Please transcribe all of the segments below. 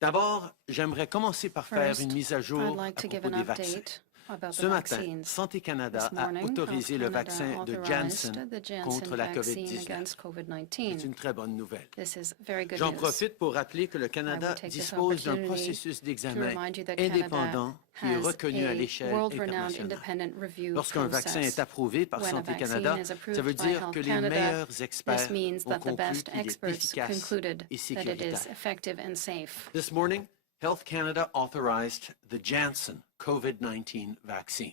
D'abord, j'aimerais commencer par faire une mise à jour à propos des vaccins. Ce matin, Santé Canada a autorisé le vaccin de Janssen contre la COVID-19. C'est une très bonne nouvelle. J'en profite pour rappeler que le Canada dispose d'un processus d'examen indépendant qui est reconnu à l'échelle internationale. Lorsqu'un vaccin est approuvé par Santé Canada, ça veut dire que les meilleurs experts ont conclu qu'il est efficace et sécuritaire. This morning, Health Canada authorized the Janssen COVID-19 vaccine.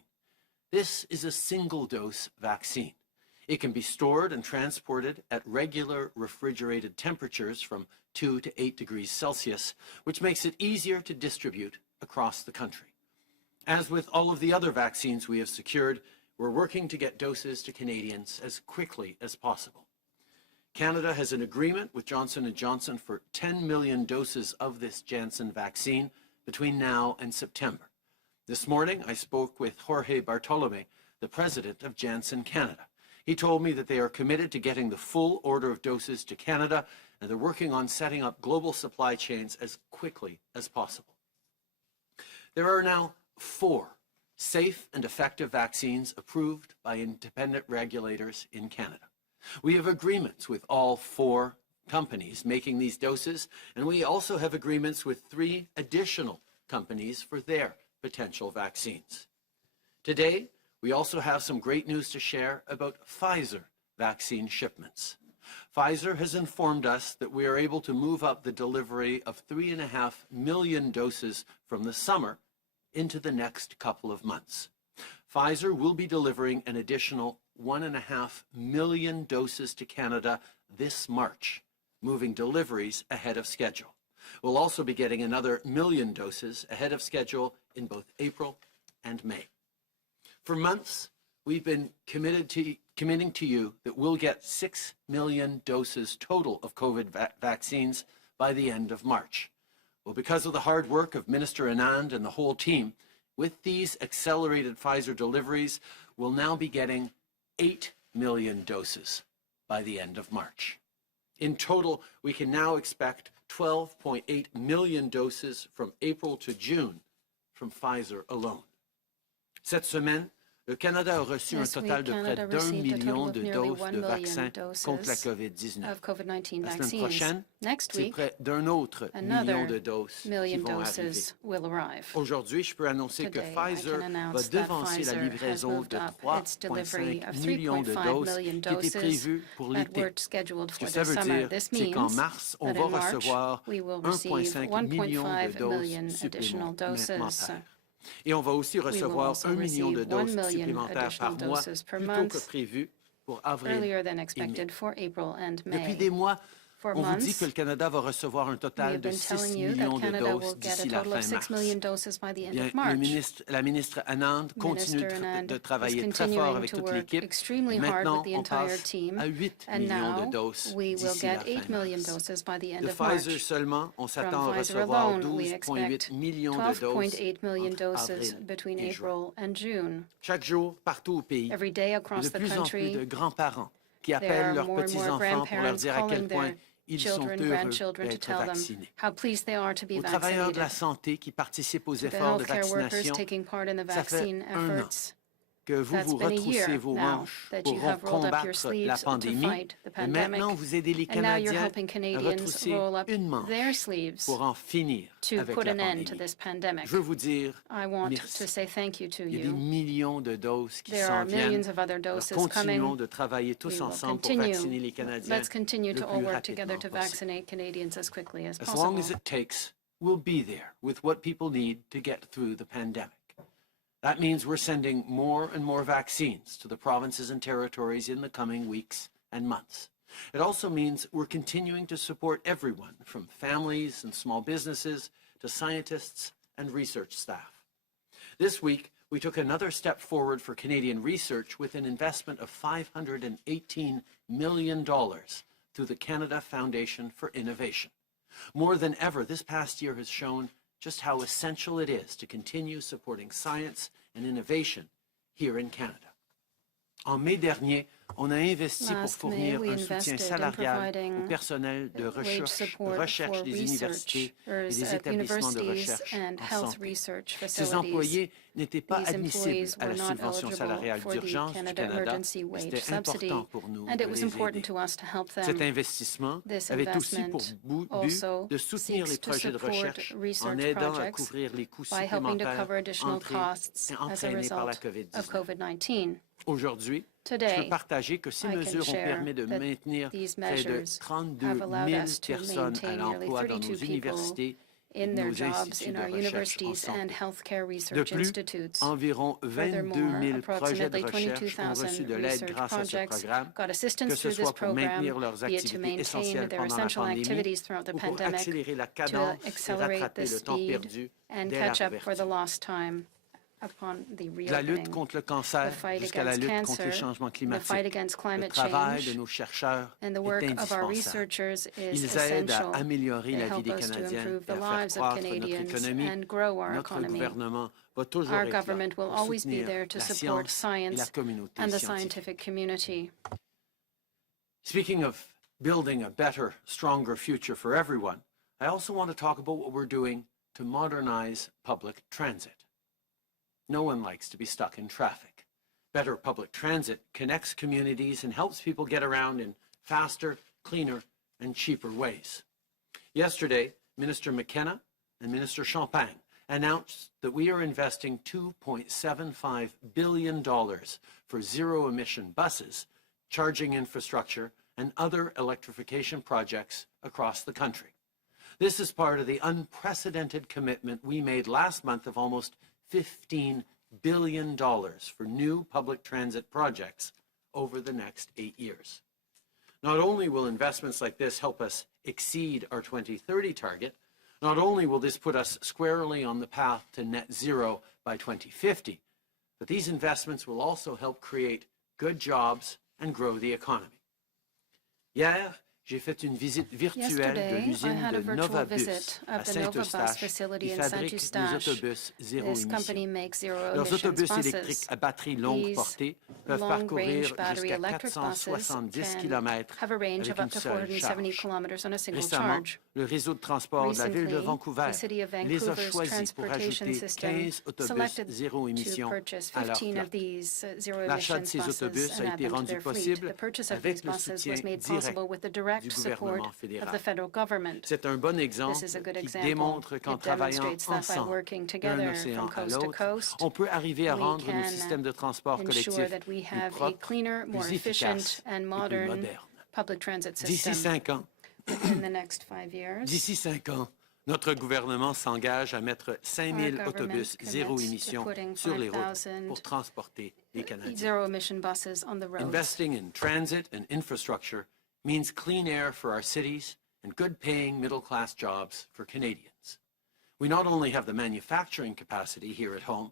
This is a single-dose vaccine. It can be stored and transported at regular refrigerated temperatures from 2 to 8 degrees Celsius, which makes it easier to distribute across the country. As with all of the other vaccines we have secured, we're working to get doses to Canadians as quickly as possible. Canada has an agreement with Johnson & Johnson for 10 million doses of this Janssen vaccine between now and September. This morning, I spoke with Jorge Bartolome, the president of Janssen Canada. He told me that they are committed to getting the full order of doses to Canada, and they're working on setting up global supply chains as quickly as possible. There are now 4 safe and effective vaccines approved by independent regulators in Canada. We have agreements with all 4 companies making these doses, and we also have agreements with 3 additional companies for their potential vaccines. Today, we also have some great news to share about Pfizer vaccine shipments. Pfizer has informed us that we are able to move up the delivery of 3.5 million doses from the summer into the next couple of months. Pfizer will be delivering an additional 1.5 million doses to Canada this March, moving deliveries ahead of schedule. We'll also be getting another 1 million doses ahead of schedule in both April and May. For months, we've been committing to you that we'll get 6 million doses total of COVID vaccines by the end of March. Well, because of the hard work of Minister Anand and the whole team, with these accelerated Pfizer deliveries, we'll now be getting 8 million doses by the end of March. In total, we can now expect 12.8 million doses from April to June from Pfizer alone. Cette semaine, le Canada a reçu un total de près d'1 million de doses de vaccins contre la COVID-19. La semaine prochaine, c'est près d'un autre million de doses qui vont arriver. Aujourd'hui, je peux annoncer que Pfizer va devancer la livraison de 3,5 millions de doses qui étaient prévues pour l'été. Ce que ça veut dire, c'est qu'en mars, on va recevoir 1,5 million de doses supplémentaires. Et on va aussi recevoir 1 million de doses supplémentaires par mois, plus tôt que prévu pour avril et mai. Depuis des mois, on vous dit que le Canada va recevoir un total de 6 millions de doses d'ici la fin mars. La ministre Anand continue de travailler très fort avec toute l'équipe. Maintenant, on passe à 8 millions de doses d'ici la fin mars. De Pfizer seulement, on s'attend à recevoir 12,8 millions de doses entre avril et juin. Chaque jour, partout au pays, il y a de plus en plus de grands-parents qui appellent leurs petits-enfants pour leur dire à quel point ils sont heureux d'être vaccinés. Aux travailleurs de la santé qui participent aux efforts de vaccination, ça fait 1 an que vous vous retroussez vos manches pour combattre la pandémie. Et maintenant, vous aidez les Canadiens à retrousser une manche pour en finir avec la pandémie. Je veux vous dire merci. Il y a des millions de doses qui s'en viennent. Alors, continuons de travailler tous ensemble pour vacciner les Canadiens le plus rapidement possible. As long as it takes, we'll be there with what people need to get through the pandemic. That means we're sending more and more vaccines to the provinces and territories in the coming weeks and months. It also means we're continuing to support everyone, from families and small businesses to scientists and research staff. This week, we took another step forward for Canadian research with an investment of $518 million through the Canada Foundation for Innovation. More than ever, this past year has shown just how essential it is to continue supporting science and innovation here in Canada. En mai dernier, On a investi pour fournir un soutien salarial au personnel de recherche des universités et des établissements de recherche en santé. Ces employés n'étaient pas admissibles à la subvention salariale d'urgence du Canada, et c'était important pour nous de les aider. Cet investissement avait aussi pour but de soutenir les projets de recherche en aidant à couvrir les coûts supplémentaires entraînés par la COVID-19. Aujourd'hui, je peux partager que ces mesures ont permis de maintenir près de 32 000 personnes à l'emploi dans nos universités et nos instituts de recherche en santé. De plus, environ 22 000 projets de recherche ont reçu de l'aide grâce à ce programme, que ce soit pour maintenir leurs activités essentielles pendant la pandémie ou pour accélérer la cadence et rattraper le temps perdu dès la réouverture. De la lutte contre le cancer jusqu'à la lutte contre les changements climatiques, le travail de nos chercheurs est indispensable. Ils aident à améliorer la vie des Canadiens et à faire croître notre économie. Notre gouvernement va toujours être là pour soutenir la science et la communauté scientifique. Speaking of building a better, stronger future for everyone, I also want to talk about what we're doing to modernize public transit. No one likes to be stuck in traffic. Better public transit connects communities and helps people get around in faster, cleaner, and cheaper ways. Yesterday, Minister McKenna and Minister Champagne announced that we are investing $2.75 billion for zero-emission buses, charging infrastructure, and other electrification projects across the country. This is part of the unprecedented commitment we made last month of almost $15 billion for new public transit projects over the next 8 years. Not only will investments like this help us exceed our 2030 target, not only will this put us squarely on the path to net zero by 2050, but these investments will also help create good jobs and grow the economy. Hier, j'ai fait une visite virtuelle de l'usine de Novabus à Saint-Eustache qui fabrique des autobus zéro émission. Leurs autobus électriques à batterie longue portée peuvent parcourir jusqu'à 470 km avec une seule charge. Récemment, le réseau de transport de la ville de Vancouver les a choisis pour ajouter 15 autobus zéro émission à leur flotte. L'achat de ces autobus a été rendu possible avec le soutien direct du gouvernement fédéral. C'est un bon exemple qui démontre qu'en travaillant ensemble d'un océan à l'autre, on peut arriver à rendre nos systèmes de transport collectif plus propres, plus efficaces et plus modernes. D'ici 5 ans, notre gouvernement s'engage à mettre 5 000 autobus zéro émission sur les routes pour transporter les Canadiens. Investing in transit and infrastructure means clean air for our cities and good-paying middle-class jobs for Canadians. We not only have the manufacturing capacity here at home,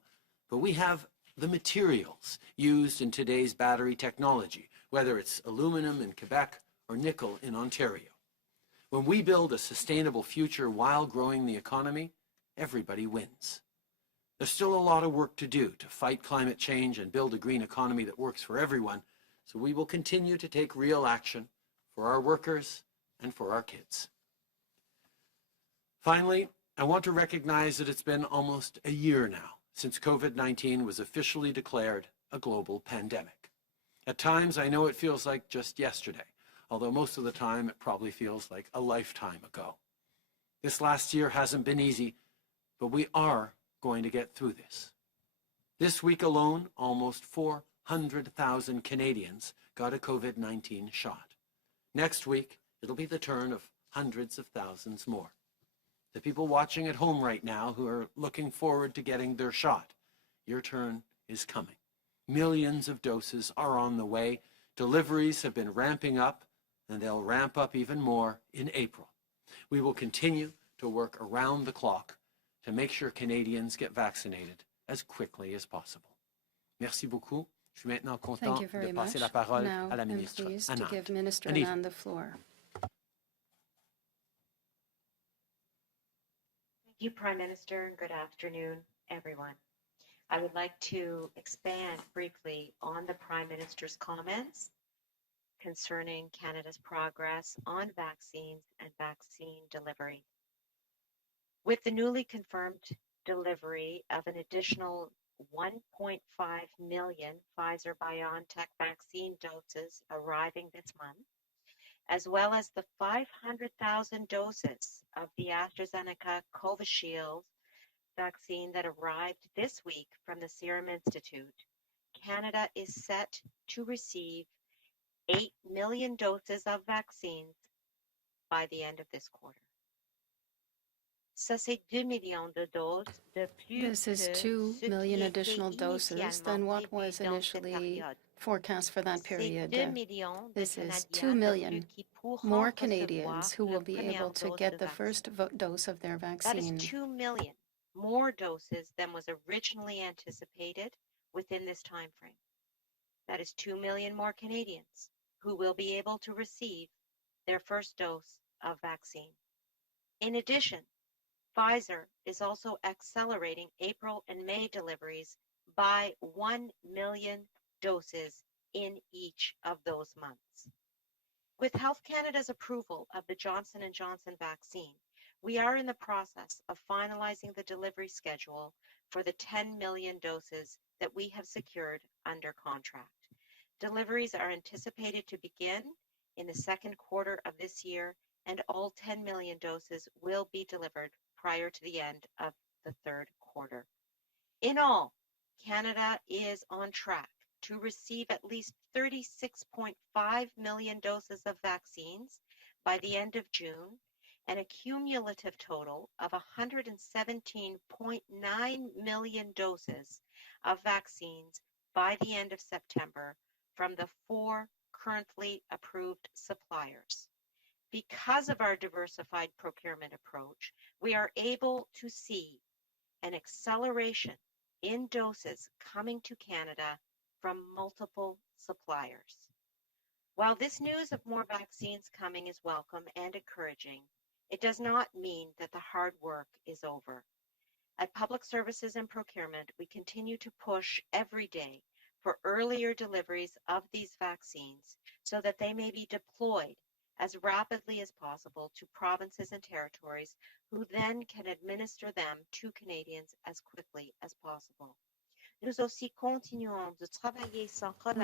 but we have the materials used in today's battery technology, whether it's aluminum in Quebec or nickel in Ontario. When we build a sustainable future while growing the economy, everybody wins. There's still a lot of work to do to fight climate change and build a green economy that works for everyone, so we will continue to take real action for our workers and for our kids. Finally, I want to recognize that it's been almost a year now since COVID-19 was officially declared a global pandemic. At times, I know it feels like just yesterday, although most of the time it probably feels like a lifetime ago. This last year hasn't been easy, but we are going to get through this. This week alone, almost 400,000 Canadians got a COVID-19 shot. Next week, it'll be the turn of hundreds of thousands more. The people watching at home right now who are looking forward to getting their shot, your turn is coming. Millions of doses are on the way. Deliveries have been ramping up, and they'll ramp up even more in April. We will continue to work around the clock to make sure Canadians get vaccinated as quickly as possible. Merci beaucoup. Je suis maintenant content de passer la parole à la ministre Anand. Thank you, Prime Minister, and good afternoon, everyone. I would like to expand briefly on the Prime Minister's comments concerning Canada's progress on vaccines and vaccine delivery. With the newly confirmed delivery of an additional 1.5 million Pfizer-BioNTech vaccine doses arriving this month, as well as the 500,000 doses of the AstraZeneca Covishield vaccine that arrived this week from the Serum Institute, Canada is set to receive 8 million doses of vaccines by the end of this quarter. This is 2 million additional doses than what was initially forecast for that period. This is 2 million more Canadians who will be able to get the first dose of their vaccine. That is 2 million more doses than was originally anticipated within this time frame. That is 2 million more Canadians who will be able to receive their first dose of vaccine. In addition, Pfizer is also accelerating April and May deliveries by 1 million doses in each of those months. With Health Canada's approval of the Johnson & Johnson vaccine, we are in the process of finalizing the delivery schedule for the 10 million doses that we have secured under contract. Deliveries are anticipated to begin in the second quarter of this year, and all 10 million doses will be delivered prior to the end of the third quarter. In all, Canada is on track to receive at least 36.5 million doses of vaccines by the end of June, and a cumulative total of 117.9 million doses of vaccines by the end of September from the 4 currently approved suppliers. Because of our diversified procurement approach, we are able to see an acceleration in doses coming to Canada from multiple suppliers. While this news of more vaccines coming is welcome and encouraging, it does not mean that the hard work is over. At Public Services and Procurement, we continue to push every day for earlier deliveries of these vaccines so that they may be deployed as rapidly as possible to provinces and territories who then can administer them to Canadians as quickly as possible. We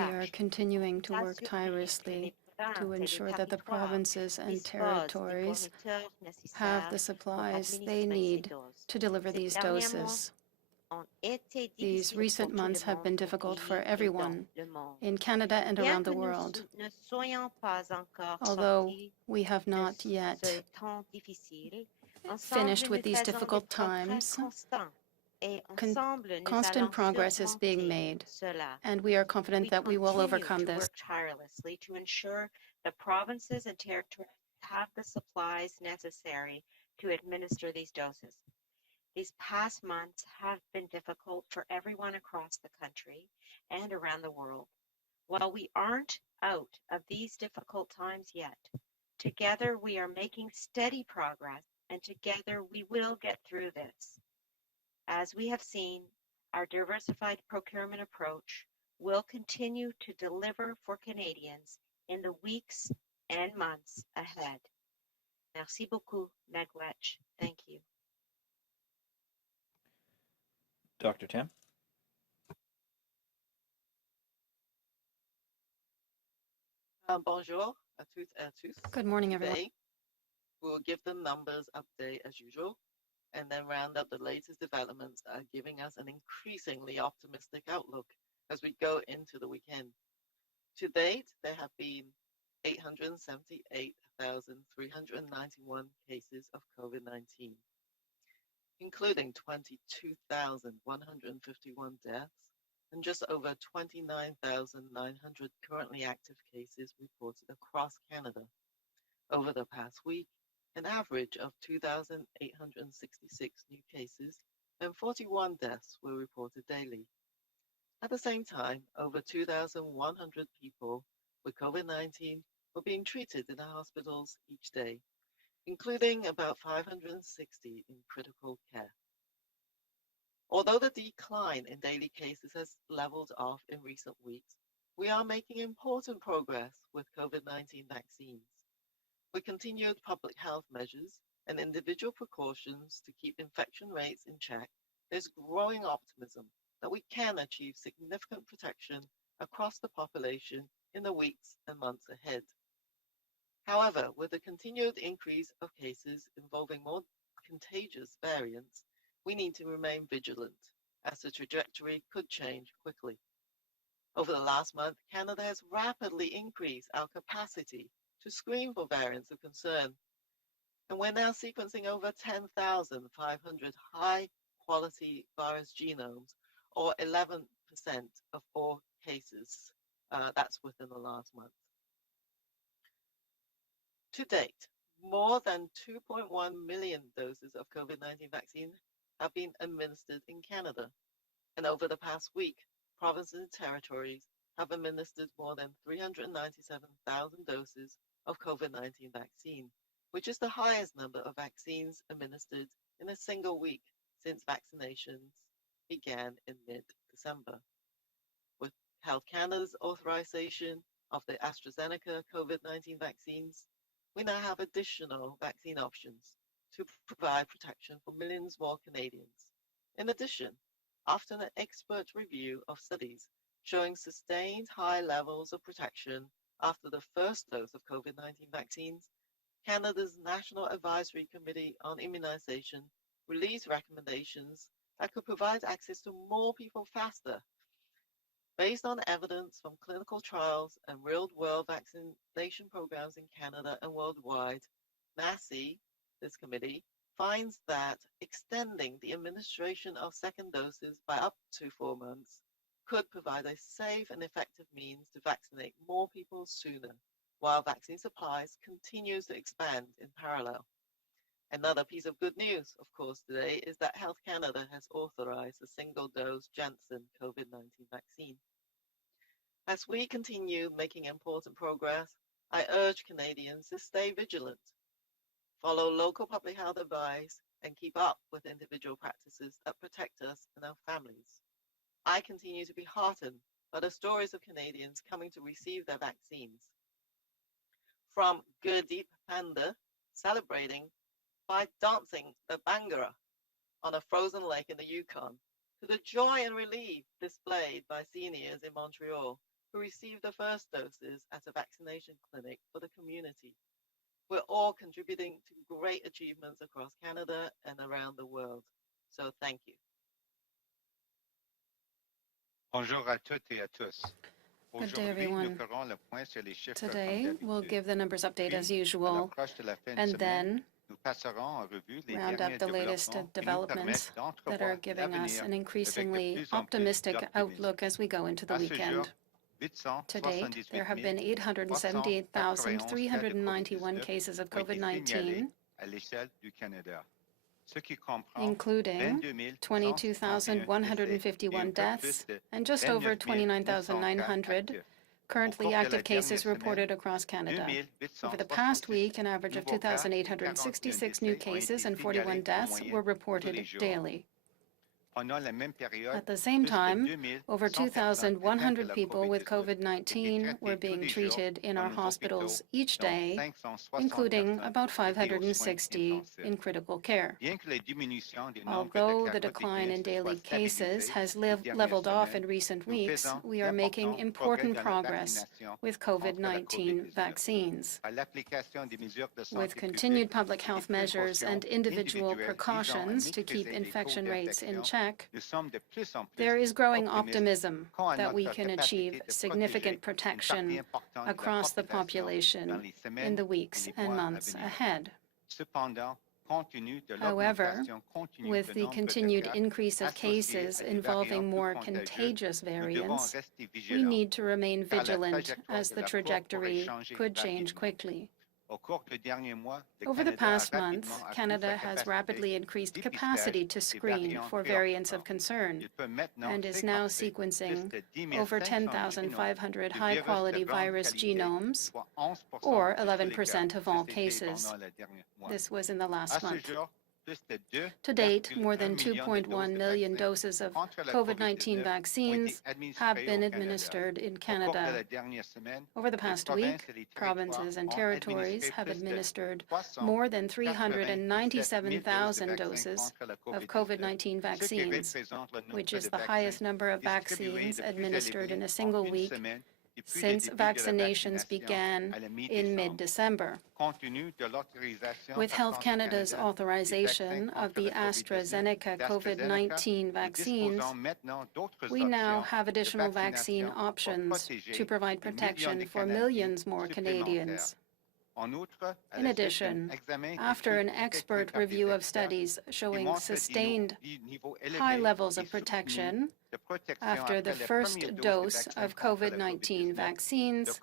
are continuing to work tirelessly to ensure that the provinces and territories have the supplies they need to deliver these doses. These recent months have been difficult for everyone in Canada and around the world. Although we have not yet finished with these difficult times, constant progress is being made, and we are confident that we will overcome this. We work tirelessly to ensure the provinces and territories have the supplies necessary to administer these doses. These past months have been difficult for everyone across the country and around the world. While we aren't out of these difficult times yet, together we are making steady progress, and together we will get through this. As we have seen, our diversified procurement approach will continue to deliver for Canadians in the weeks and months ahead. Merci beaucoup, Miigwech. Thank you. Dr. Tam? Bonjour à toutes et à tous. Good morning, everyone. Today, we'll give the numbers update as usual, and then round up the latest developments that are giving us an increasingly optimistic outlook as we go into the weekend. To date, there have been 878,391 cases of COVID-19, including 22,151 deaths and just over 29,900 currently active cases reported across Canada. Over the past week, an average of 2,866 new cases and 41 deaths were reported daily. At the same time, over 2,100 people with COVID-19 were being treated in the hospitals each day, including about 560 in critical care. Although the decline in daily cases has leveled off in recent weeks, we are making important progress with COVID-19 vaccines. With continued public health measures and individual precautions to keep infection rates in check, there's growing optimism that we can achieve significant protection across the population in the weeks and months ahead. However, with the continued increase of cases involving more contagious variants, we need to remain vigilant, as the trajectory could change quickly. Over the last month, Canada has rapidly increased our capacity to screen for variants of concern, and we're now sequencing over 10,500 high-quality virus genomes, or 11% of all cases. That's within the last month. To date, more than 2.1 million doses of COVID-19 vaccine have been administered in Canada, and over the past week, provinces and territories have administered more than 397,000 doses of COVID-19 vaccine, which is the highest number of vaccines administered in a single week since vaccinations began in mid-December. With Health Canada's authorization of the AstraZeneca COVID-19 vaccines, we now have additional vaccine options to provide protection for millions more Canadians. In addition, after an expert review of studies showing sustained high levels of protection after the first dose of COVID-19 vaccines, Canada's National Advisory Committee on Immunization released recommendations that could provide access to more people faster. Based on evidence from clinical trials and real-world vaccination programs in Canada and worldwide, NACI, this committee, finds that extending the administration of second doses by up to 4 months could provide a safe and effective means to vaccinate more people sooner, while vaccine supplies continues to expand in parallel. Another piece of good news, of course, today is that Health Canada has authorized a single-dose Janssen COVID-19 vaccine. As we continue making important progress, I urge Canadians to stay vigilant, follow local public health advice, and keep up with individual practices that protect us and our families. I continue to be heartened by the stories of Canadians coming to receive their vaccines. From Gurdeep Panda celebrating by dancing the Bhangra on a frozen lake in the Yukon, to the joy and relief displayed by seniors in Montreal who received the first doses at a vaccination clinic for the community. We're all contributing to great achievements across Canada and around the world. So thank you. Bonjour à toutes et à tous. Good day, everyone. Today, we'll give the numbers update as usual, and then round up the latest developments that are giving us an increasingly optimistic outlook as we go into the weekend. To date, there have been 878,391 cases of COVID-19, including 22,151 deaths and just over 29,900 currently active cases reported across Canada. Over the past week, an average of 2,866 new cases and 41 deaths were reported daily. At the same time, over 2,100 people with COVID-19 were being treated in our hospitals each day, including about 560 in critical care. Although the decline in daily cases has leveled off in recent weeks, we are making important progress with COVID-19 vaccines. With continued public health measures and individual precautions to keep infection rates in check, there is growing optimism that we can achieve significant protection across the population in the weeks and months ahead. However, with the continued increase of cases involving more contagious variants, we need to remain vigilant as the trajectory could change quickly. Over the past month, Canada has rapidly increased capacity to screen for variants of concern and is now sequencing over 10,500 high-quality virus genomes, or 11% of all cases. This was in the last month. To date, more than 2.1 million doses of COVID-19 vaccines have been administered in Canada. Over the past week, provinces and territories have administered more than 397,000 doses of COVID-19 vaccines, which is the highest number of vaccines administered in a single week since vaccinations began in mid-December. With Health Canada's authorization of the AstraZeneca COVID-19 vaccines, we now have additional vaccine options to provide protection for millions more Canadians. In addition, after an expert review of studies showing sustained high levels of protection after the first dose of COVID-19 vaccines,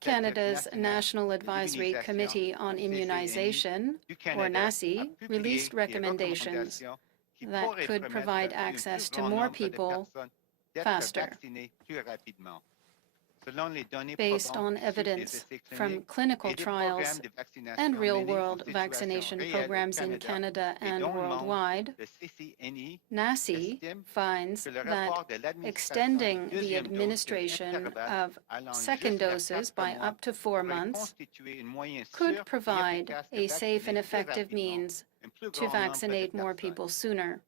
Canada's National Advisory Committee on Immunization, or NACI, released recommendations that could provide access to more people faster. Based on evidence from clinical trials and real-world vaccination programs in Canada and worldwide, NACI finds that extending the administration of second doses by up to 4 months could provide a safe and effective means to vaccinate more people sooner,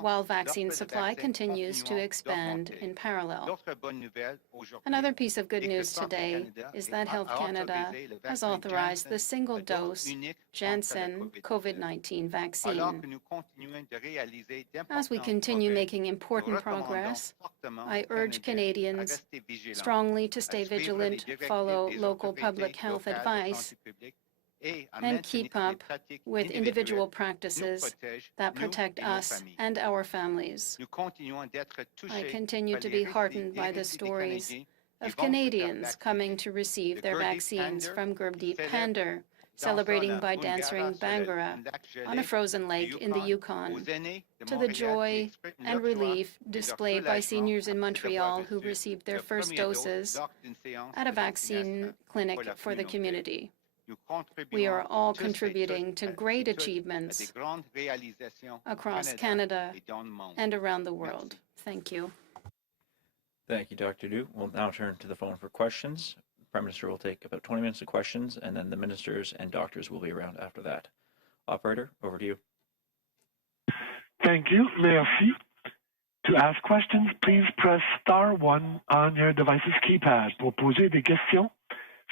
while vaccine supply continues to expand in parallel. Another piece of good news today is that Health Canada has authorized the single-dose Janssen COVID-19 vaccine. As we continue making important progress, I urge Canadians strongly to stay vigilant, follow local public health advice, and keep up with individual practices that protect us and our families. I continue to be heartened by the stories of Canadians coming to receive their vaccines from Gurdeep Pander, celebrating by dancing Bhangra on a frozen lake in the Yukon, to the joy and relief displayed by seniors in Montreal who received their first doses at a vaccine clinic for the community. We are all contributing to great achievements across Canada and around the world. Thank you. Thank you, Dr. Du. We'll now turn to the phone for questions. The Prime Minister will take about 20 minutes of questions, and then the ministers and doctors will be around after that. Operator, over to you. Thank you. Merci. To ask questions, please press *1 on your device's keypad. Pour poser des questions,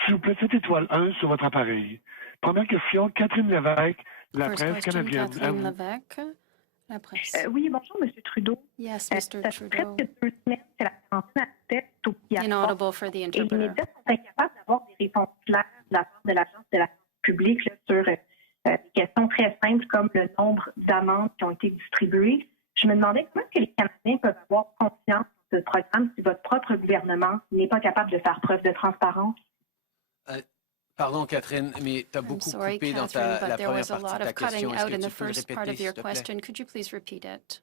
s'il vous plaît, faites étoile 1 sur votre appareil. Première question, Catherine Lévesque, La Presse canadienne. Catherine Lévesque, La Presse. Oui, bonjour, M. Trudeau. Yes, Mr. Trudeau. Presque 2 semaines que la quarantaine actuelle est obligatoire. Inaudible for the Et les interpreter. médias sont incapables d'avoir des réponses claires de la part de l'Agence de la santé publique là, sur des questions très simples comme le nombre d'amendes qui ont été distribuées. Je me demandais comment est-ce que les Canadiens peuvent avoir confiance dans ce programme si votre propre gouvernement n'est pas capable de faire preuve de transparence. Pardon, Catherine, mais tu as beaucoup coupé dans la première partie de ta question. Est-ce que tu peux le répéter, s'il te plaît? Could you please repeat it?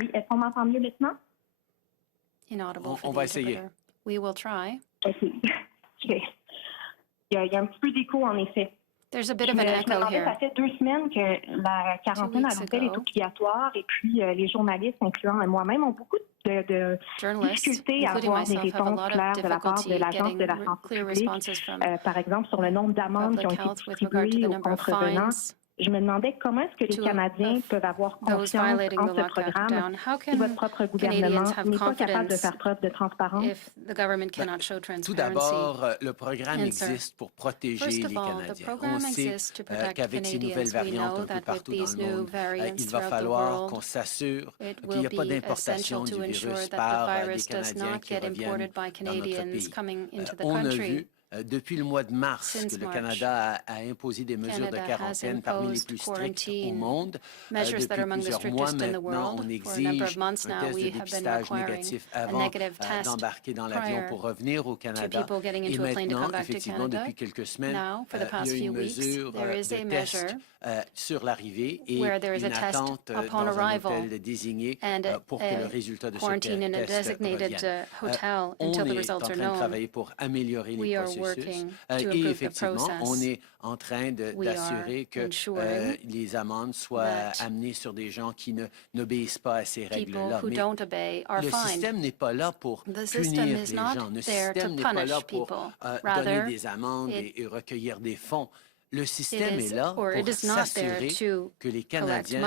Oui, est-ce qu'on m'entend mieux maintenant? Inaudible for On the va essayer. interpreter. We will try. OK. Il y a un petit peu d'écho, en effet. There's a bit of Je an me echo demandais, ça here. fait 2 semaines que la quarantaine à l'hôtel est obligatoire et puis les journalistes, incluant moi-même, ont beaucoup de Journalists, difficultés à including avoir des myself, have a réponses lot of claires de la part de difficulty l'Agence de la getting santé clear publique, responses from par exemple sur le nombre d'amendes qui ont public été health with regard to distribuées the aux number of contrevenants. fines Je me demandais comment est-ce que les to Canadiens peuvent avoir those confiance violating en the ce programme lockdown. How si votre can propre gouvernement Canadians have n'est pas capable de confidence faire preuve de transparence? if the government cannot show Tout transparency? d'abord, le programme Answer. existe pour protéger First les of all, the Canadiens. program On sait exists to protect qu'avec ces nouvelles Canadians. We variantes know un peu that with partout dans these le new monde, variants il va throughout the falloir world, qu'on s'assure it qu'il n'y will a pas be d'importation essential du to ensure virus that par the des virus does Canadiens not qui get reviennent imported by dans notre Canadians pays. coming into the On a country. vu depuis le mois de mars Since que le March, Canada a imposé des mesures de Canada has quarantaine parmi les imposed plus strictes au quarantine monde. measures that Depuis are among the plusieurs mois strictest in the maintenant, world. on For a number of exige months un now, test de we have been dépistage requiring négatif a avant negative test d'embarquer dans l'avion prior pour revenir au to Canada. people getting Et into a plane to maintenant, come back to effectivement, Canada. depuis quelques semaines, Now, for the il past y a few une weeks, mesure there is de a test measure sur l'arrivée et where there is une a test attente upon dans un arrival hôtel désigné and pour que le a résultat de ce quarantine in a test designated revienne. hotel On until the est en results train are de known. travailler pour améliorer les We are procédures processus. Et effectivement, on est en train d'assurer que les amendes soient amenées sur des gens qui n'obéissent pas à ces règles-là. Mais le système n'est pas là pour punir les gens. Le système n'est pas là pour donner des amendes et recueillir des fonds. Le système est là pour s'assurer que les Canadiens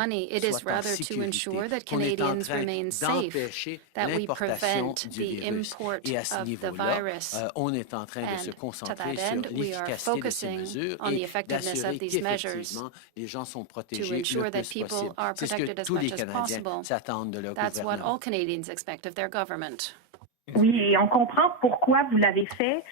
soient en sécurité, qu'on est en train d'empêcher l'importation du virus. Et à ce niveau-là, on est en train de se concentrer sur l'efficacité de ces mesures et d'assurer qu'effectivement, les gens sont protégés le plus possible. C'est ce que tous les Canadiens s'attendent de leur gouvernement. Oui, et on comprend pourquoi vous l'avez fait.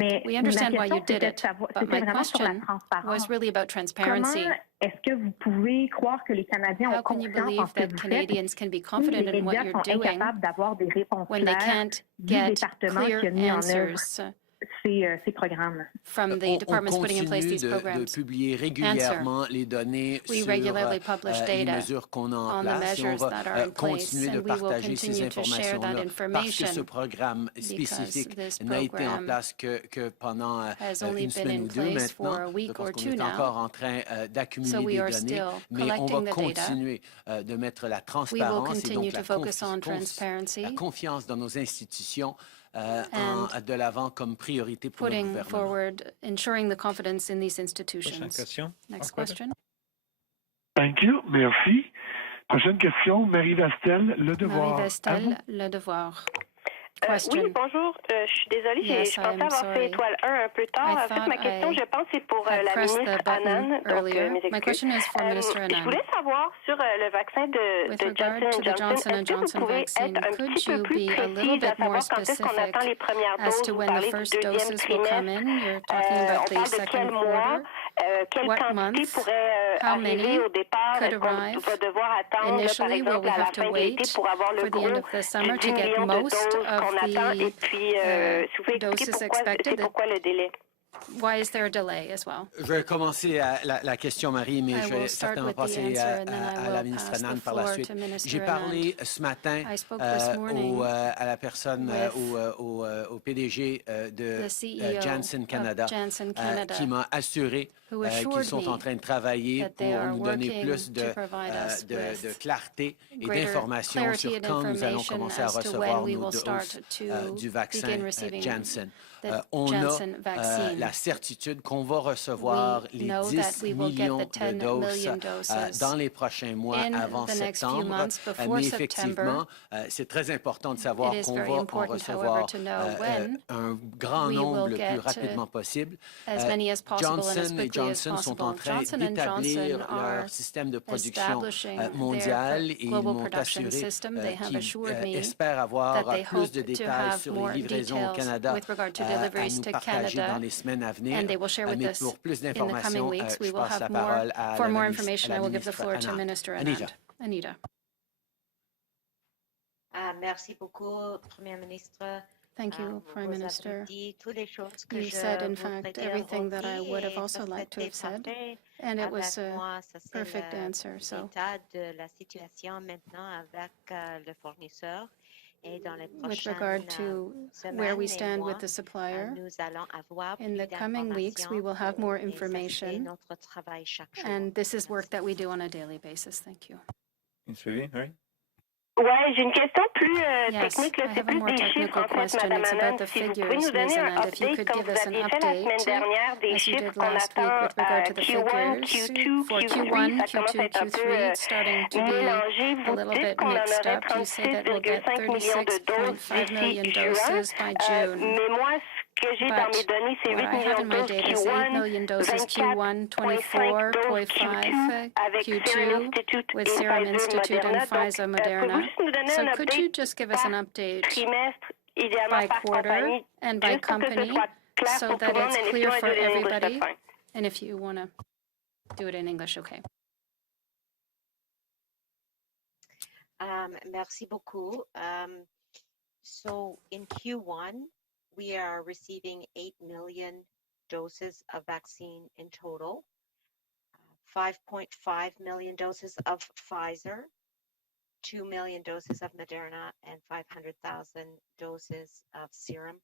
Mais We understand why you did c'était it, but my vraiment sur la question transparence. was really about transparency. Comment est-ce que vous pouvez croire que les Canadiens How ont can you confiance en believe ce que that vous faites Canadians can be si confident les in what médias you're sont doing incapables d'avoir des réponses when they claires can't du get département qui clear a mis en œuvre answers ces programmes? from the departments putting in place these On continue de programs? publier régulièrement les données We sur regularly publish les data mesures qu'on a en on the place et on measures that are va in place, continuer de and we will partager ces continue to share that informations-là parce que ce information programme spécifique this n'a été en program place que pendant has only une been semaine in ou deux place for maintenant. a week Je pense or qu'on two est now. encore en train So d'accumuler we des are données, still mais on va collecting the data. continuer de mettre la We will transparence et continue donc to focus on transparency la confiance dans nos institutions and de l'avant comme priorité pour le putting gouvernement. forward ensuring the confidence in these Prochaine institutions. question. Next Operator. question. Thank you. Merci. Prochaine question, Marie Vestel, Le Devoir. Marie À vous. Vestel, Le Devoir. Oui, Question. bonjour. Je suis désolée, Yes, je I pensais am avoir sorry. fait étoile 1 un peu tard. I En fait, thought ma question, I je pense, c'est pour had la pressed ministre the button Annan. Donc, earlier. mes My excuses. question is for Minister Je Annan. voulais savoir sur le vaccin With de regard Johnson to the Johnson, Johnson est-ce que vous Johnson pouvez vaccine, être un could petit peu you plus be a little précise à bit more savoir quand est-ce qu'on attend les specific premières as doses? to Vous when the parlez du first deuxième doses will come trimestre. in? You're talking about On the parle de second quel mois? quarter. Quelle What quantité month? pourrait How arriver many au départ? could Est-ce qu'on arrive? va devoir attendre, par Initially, will exemple, we à la have to fin de l'été wait pour avoir le for the end gros of the du summer 10 to get millions de most doses of qu'on attend? Et the puis, si vous pouvez doses expliquer pourquoi, expected? c'est pourquoi le délai? Why is there a delay as well? Je vais commencer la question, Marie, mais I je will vais start certainement with the passer answer, and then I à la will ministre pass the Annan par la floor suite. to Minister J'ai parlé ce matin I spoke this morning à la personne, with au PDG de the CEO Janssen Canada, of Janssen Canada, qui m'a assuré who qu'ils assured sont me en train de travailler that pour they are nous donner working plus to provide us de with clarté et greater d'informations clarity sur and quand nous allons information commencer à as to recevoir when we nos will doses start to du vaccin begin receiving Janssen. the On Janssen a vaccine. la certitude qu'on va recevoir We les know 10 that we will get millions the 10 de doses million doses dans les prochains mois in avant the next few septembre. months before Mais September. effectivement, c'est très important de savoir It is qu'on very va en important, recevoir however, to know when un grand we nombre will le plus get rapidement possible. as many as possible and as Johnson et quickly as Johnson sont en possible. train Johnson and d'établir Johnson are leur système de production establishing mondial their et ils global m'ont production assuré system. They have qu'ils assured me espèrent avoir that they plus hope de to détails have sur more les livraisons au details Canada with regard to à deliveries nous to partager Canada, dans les semaines à venir. and they will share with Mais us pour plus in the coming d'informations, weeks. We je will passe la have more. parole à For la more ministre, information, I will give the floor to Annan. Minister Anita. Anita. Merci beaucoup, Premier ministre. Thank you, Prime Vous avez Minister. dit toutes les choses que You je said, in voudrais fact, dire everything that I aussi, would have et also ça, liked to have c'était said, parfait. and it Avec was a moi, ça c'est perfect answer. So, l'état de la situation maintenant avec le fournisseur. Et dans les with regard to where we stand with the supplier, nous allons avoir in the plus coming weeks, we will have more information, et notre travail chaque jour. and this is work that we do on a daily basis. Thank you. Sylvie, Marie? Ouais, j'ai une question plus Yes, technique. I C'est have a plus more des chiffres, technical en fait, question. Madame It's Annan. about the Si vous pouvez figures, nous donner Ms. un Anand. If you update, could comme give vous us an aviez fait la semaine update, dernière, des as you chiffres did qu'on last week attend with regard to the Q1, figures Q2, for Q3, Q1, ça commence à Q2, être un peu Q3, it's starting to be mélangé. a Vous little dites bit qu'on en mixed aurait up. You say that we'll get 36,5 millions de doses 36.5 million d'ici juin. doses by June. Mais moi, ce que j'ai dans mes But données, c'est 8 what I have millions in de my doses data is 8 Q1, million doses Q1, 24,5 doses 24.5 Q2 avec Serum Q2 Institute with et Serum Pfizer Institute and Moderna. Donc, Pfizer pouvez-vous Moderna. juste nous donner So un could you update just give us an par update trimestre, idéalement by par quarter compagnie, and by juste pour que ce company soit clair so pour tout that le monde, it's and if you clear want to for do it in English, that's everybody? fine. And if you want to do it in English, okay. Merci beaucoup. So in Q1, we are receiving 8 million doses of vaccine in total, 5.5 million doses of Pfizer, 2 million doses of Moderna, and 500,000 doses of serum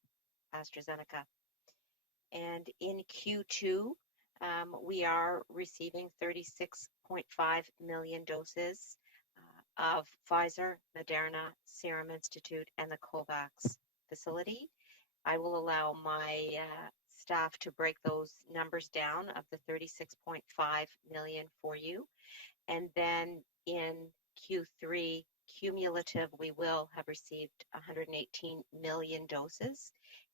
AstraZeneca. And in Q2, we are receiving 36.5 million doses of Pfizer, Moderna, Serum Institute, and the COVAX facility. I will allow my staff to break those numbers down of the 36.5 million for you. And then in Q3, cumulative, we will have received 118 million doses.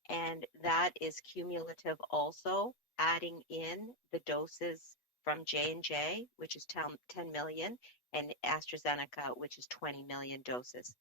And that is cumulative also, adding in the doses from J&J, which is 10 million, and AstraZeneca, which is 20 million doses.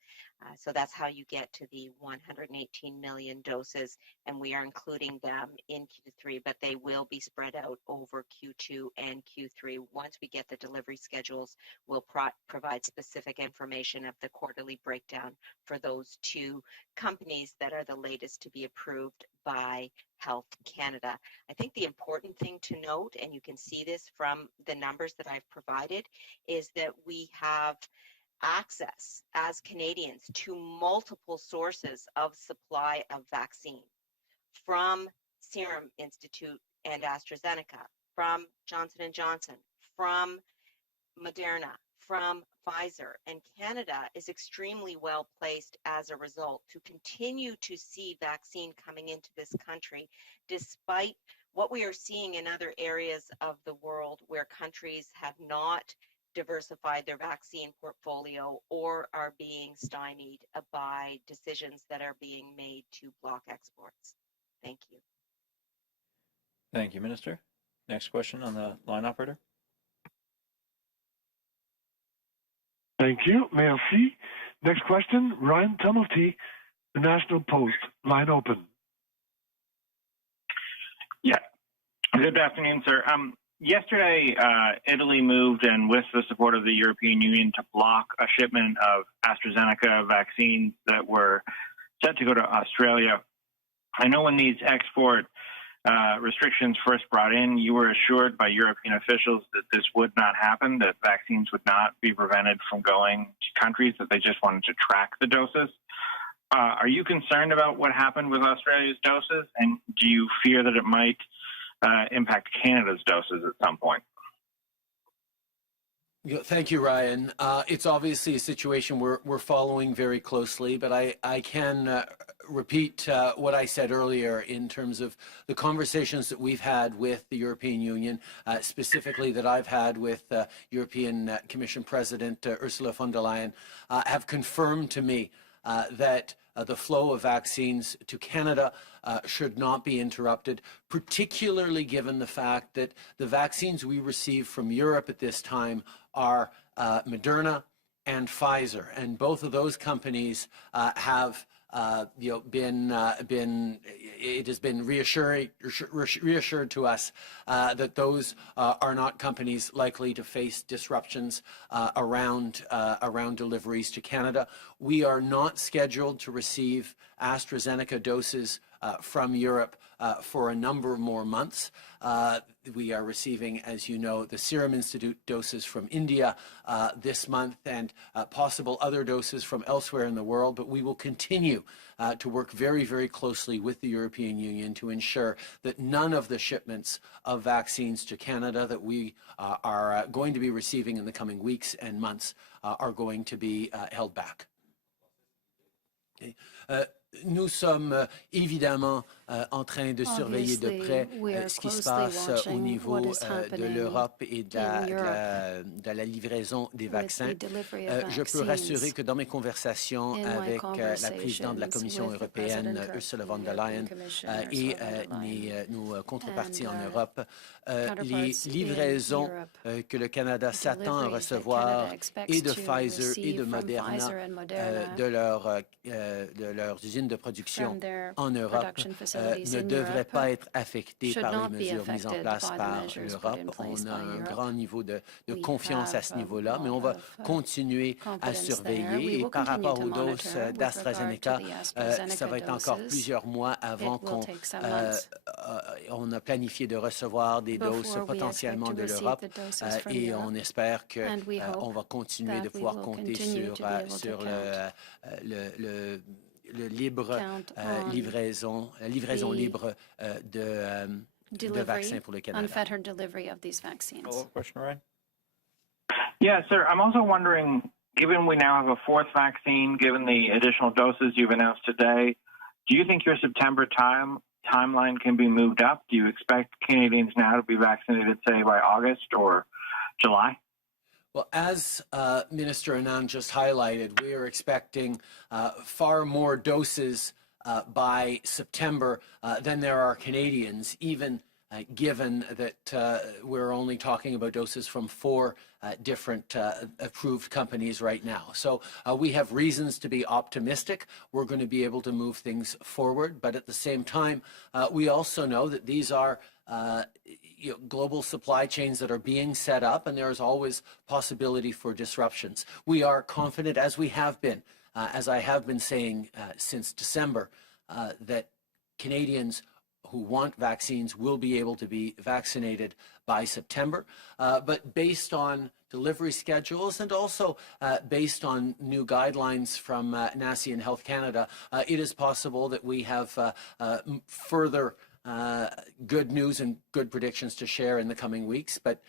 So that's how you get to the 118 million doses, and we are including them in Q3, but they will be spread out over Q2 and Q3. Once we get the delivery schedules, we'll provide specific information of the quarterly breakdown for those two companies that are the latest to be approved by Health Canada. I think the important thing to note, and you can see this from the numbers that I've provided, is that we have access as Canadians to multiple sources of supply of vaccine from Serum Institute and AstraZeneca, from Johnson & Johnson, from Moderna, from Pfizer, and Canada is extremely well placed as a result to continue to see vaccine coming into this country, despite what we are seeing in other areas of the world where countries have not diversified their vaccine portfolio or are being stymied by decisions that are being made to block exports. Thank you. Thank you, Minister. Next question on the line, operator. Thank you. Merci. Next question, Ryan Tumulty, The National Post. Line open. Yeah. Good afternoon, sir. Yesterday, Italy moved, and with the support of the European Union, to block a shipment of AstraZeneca vaccines that were set to go to Australia. I know when these export restrictions first brought in, you were assured by European officials that this would not happen, that vaccines would not be prevented from going to countries, that they just wanted to track the doses. Are you concerned about what happened with Australia's doses, and do you fear that it might impact Canada's doses at some point? Thank you, Ryan. It's obviously a situation we're following very closely, but I can repeat what I said earlier in terms of the conversations that we've had with the European Union, specifically that I've had with European Commission President Ursula von der Leyen, have confirmed to me that the flow of vaccines to Canada should not be interrupted, particularly given the fact that the vaccines we receive from Europe at this time are Moderna and Pfizer, and both of those companies have it has been reassured to us that those are not companies likely to face disruptions around deliveries to Canada. We are not scheduled to receive AstraZeneca doses from Europe for a number of more months. We are receiving, as you know, the Serum Institute doses from India this month, and possible other doses from elsewhere in the world, but we will continue to work very, very closely with the European Union to ensure that none of the shipments of vaccines to Canada that we are going to be receiving in the coming weeks and months are going to be held back. Okay. Nous sommes évidemment en train de surveiller de près ce qui se passe au niveau de l'Europe et de la livraison des vaccins. Je peux rassurer que dans mes conversations avec la présidente de la Commission européenne, Ursula von der Leyen, et nos contreparties en Europe, les livraisons que le Canada s'attend à recevoir et de Pfizer et de Moderna de leurs usines de production en Europe ne devraient pas être affectées par les mesures mises en place par l'Europe. On a un grand niveau de confiance à ce niveau-là, mais on va continuer à surveiller. Et par rapport aux doses d'AstraZeneca, ça va être encore plusieurs mois avant qu'on a planifié de recevoir des doses potentiellement de l'Europe, et on espère qu'on va continuer de pouvoir compter sur le libre livraison libre de vaccins pour le Canada. Unfettered delivery of these vaccines. Question, Ryan? Yeah, sir. I'm also wondering, given we now have a fourth vaccine, given the additional doses you've announced today, do you think your September timeline can be moved up? Do you expect Canadians now to be vaccinated, say, by August or July? Well, as Minister Anand just highlighted, we are expecting far more doses by September than there are Canadians, even given that we're only talking about doses from 4 different approved companies right now. So we have reasons to be optimistic. We're going to be able to move things forward. But at the same time, we also know that these are global supply chains that are being set up, and there is always possibility for disruptions. We are confident, as we have been, as I have been saying since December, that Canadians who want vaccines will be able to be vaccinated by September. But based on delivery schedules and also based on new guidelines from NACI and Health Canada, it is possible that we have further good news and good predictions to share in the coming weeks. But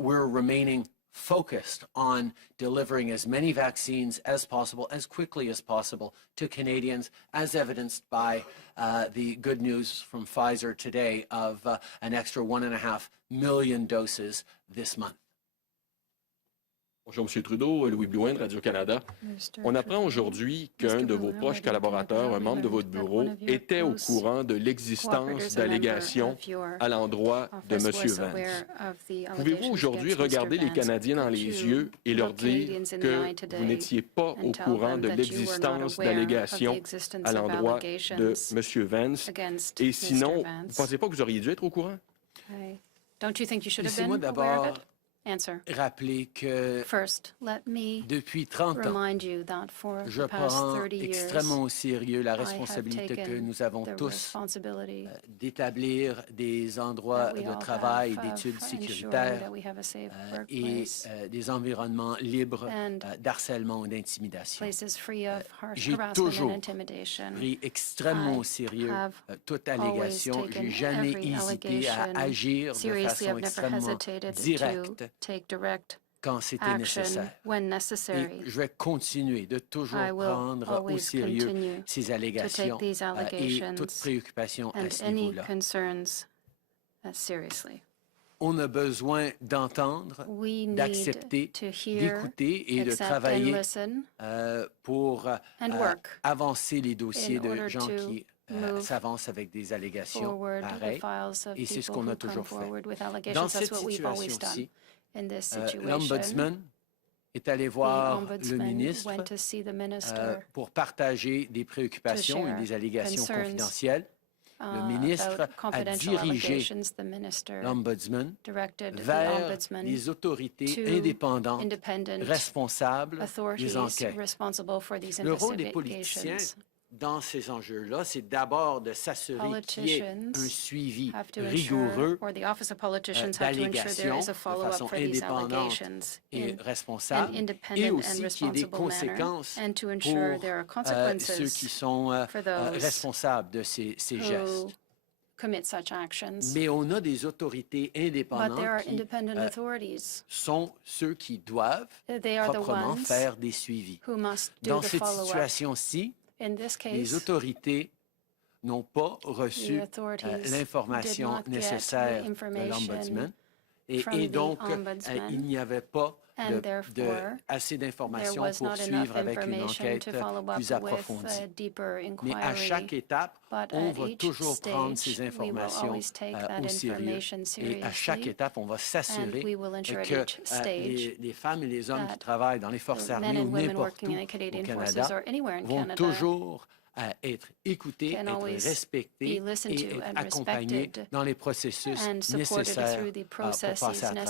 we're remaining focused on delivering as many vaccines as possible, as quickly as possible to Canadians, as evidenced by the good news from Pfizer today of an extra 1.5 million doses this month. Bonjour, M. Trudeau. Louis Blouin de Radio-Canada. On apprend aujourd'hui qu'un de vos proches collaborateurs, un membre de votre bureau, était au courant de l'existence d'allégations à l'endroit de M. Vance. Pouvez-vous aujourd'hui regarder les Canadiens dans les yeux et leur dire que vous n'étiez pas au courant de l'existence d'allégations à l'endroit de M. Vance? Et sinon, vous ne pensez pas que vous auriez dû être au courant? Laissez-moi d'abord rappeler que depuis 30 ans, je prends extrêmement au sérieux la responsabilité que nous avons tous d'établir des endroits de travail, d'études sécuritaires et des environnements libres d'harcèlement ou d'intimidation. J'ai toujours pris extrêmement au sérieux toute allégation. Je n'ai jamais hésité à agir de façon extrêmement directe quand c'était nécessaire. Et je vais continuer de toujours prendre au sérieux ces allégations et toute préoccupation à ce niveau-là. On a besoin d'entendre, d'accepter, d'écouter et de travailler pour avancer les dossiers de gens qui s'avancent avec des allégations pareilles. Et c'est ce qu'on a toujours fait. Dans cette situation-ci, l'Ombudsman est allé voir le ministre pour partager des préoccupations et des allégations confidentielles. Le ministre a dirigé l'Ombudsman vers les autorités indépendantes responsables des enquêtes. Le rôle des politiciens dans ces enjeux-là, c'est d'abord de s'assurer qu'il y ait un suivi rigoureux d'allégations de façon indépendante et responsable, et aussi qu'il y ait des conséquences pour ceux qui sont responsables de ces gestes. Mais on a des autorités indépendantes qui sont ceux qui doivent proprement faire des suivis. Dans cette situation-ci, les autorités n'ont pas reçu l'information nécessaire de l'Ombudsman et donc il n'y avait pas assez d'informations pour suivre avec une enquête plus approfondie. Mais à chaque étape, on va toujours prendre ces informations au sérieux et à chaque étape, on va s'assurer que les femmes et les hommes qui travaillent dans les forces armées ou n'importe où au Canada vont toujours être écoutés, être respectés et être accompagnés dans les processus nécessaires pour passer à travers.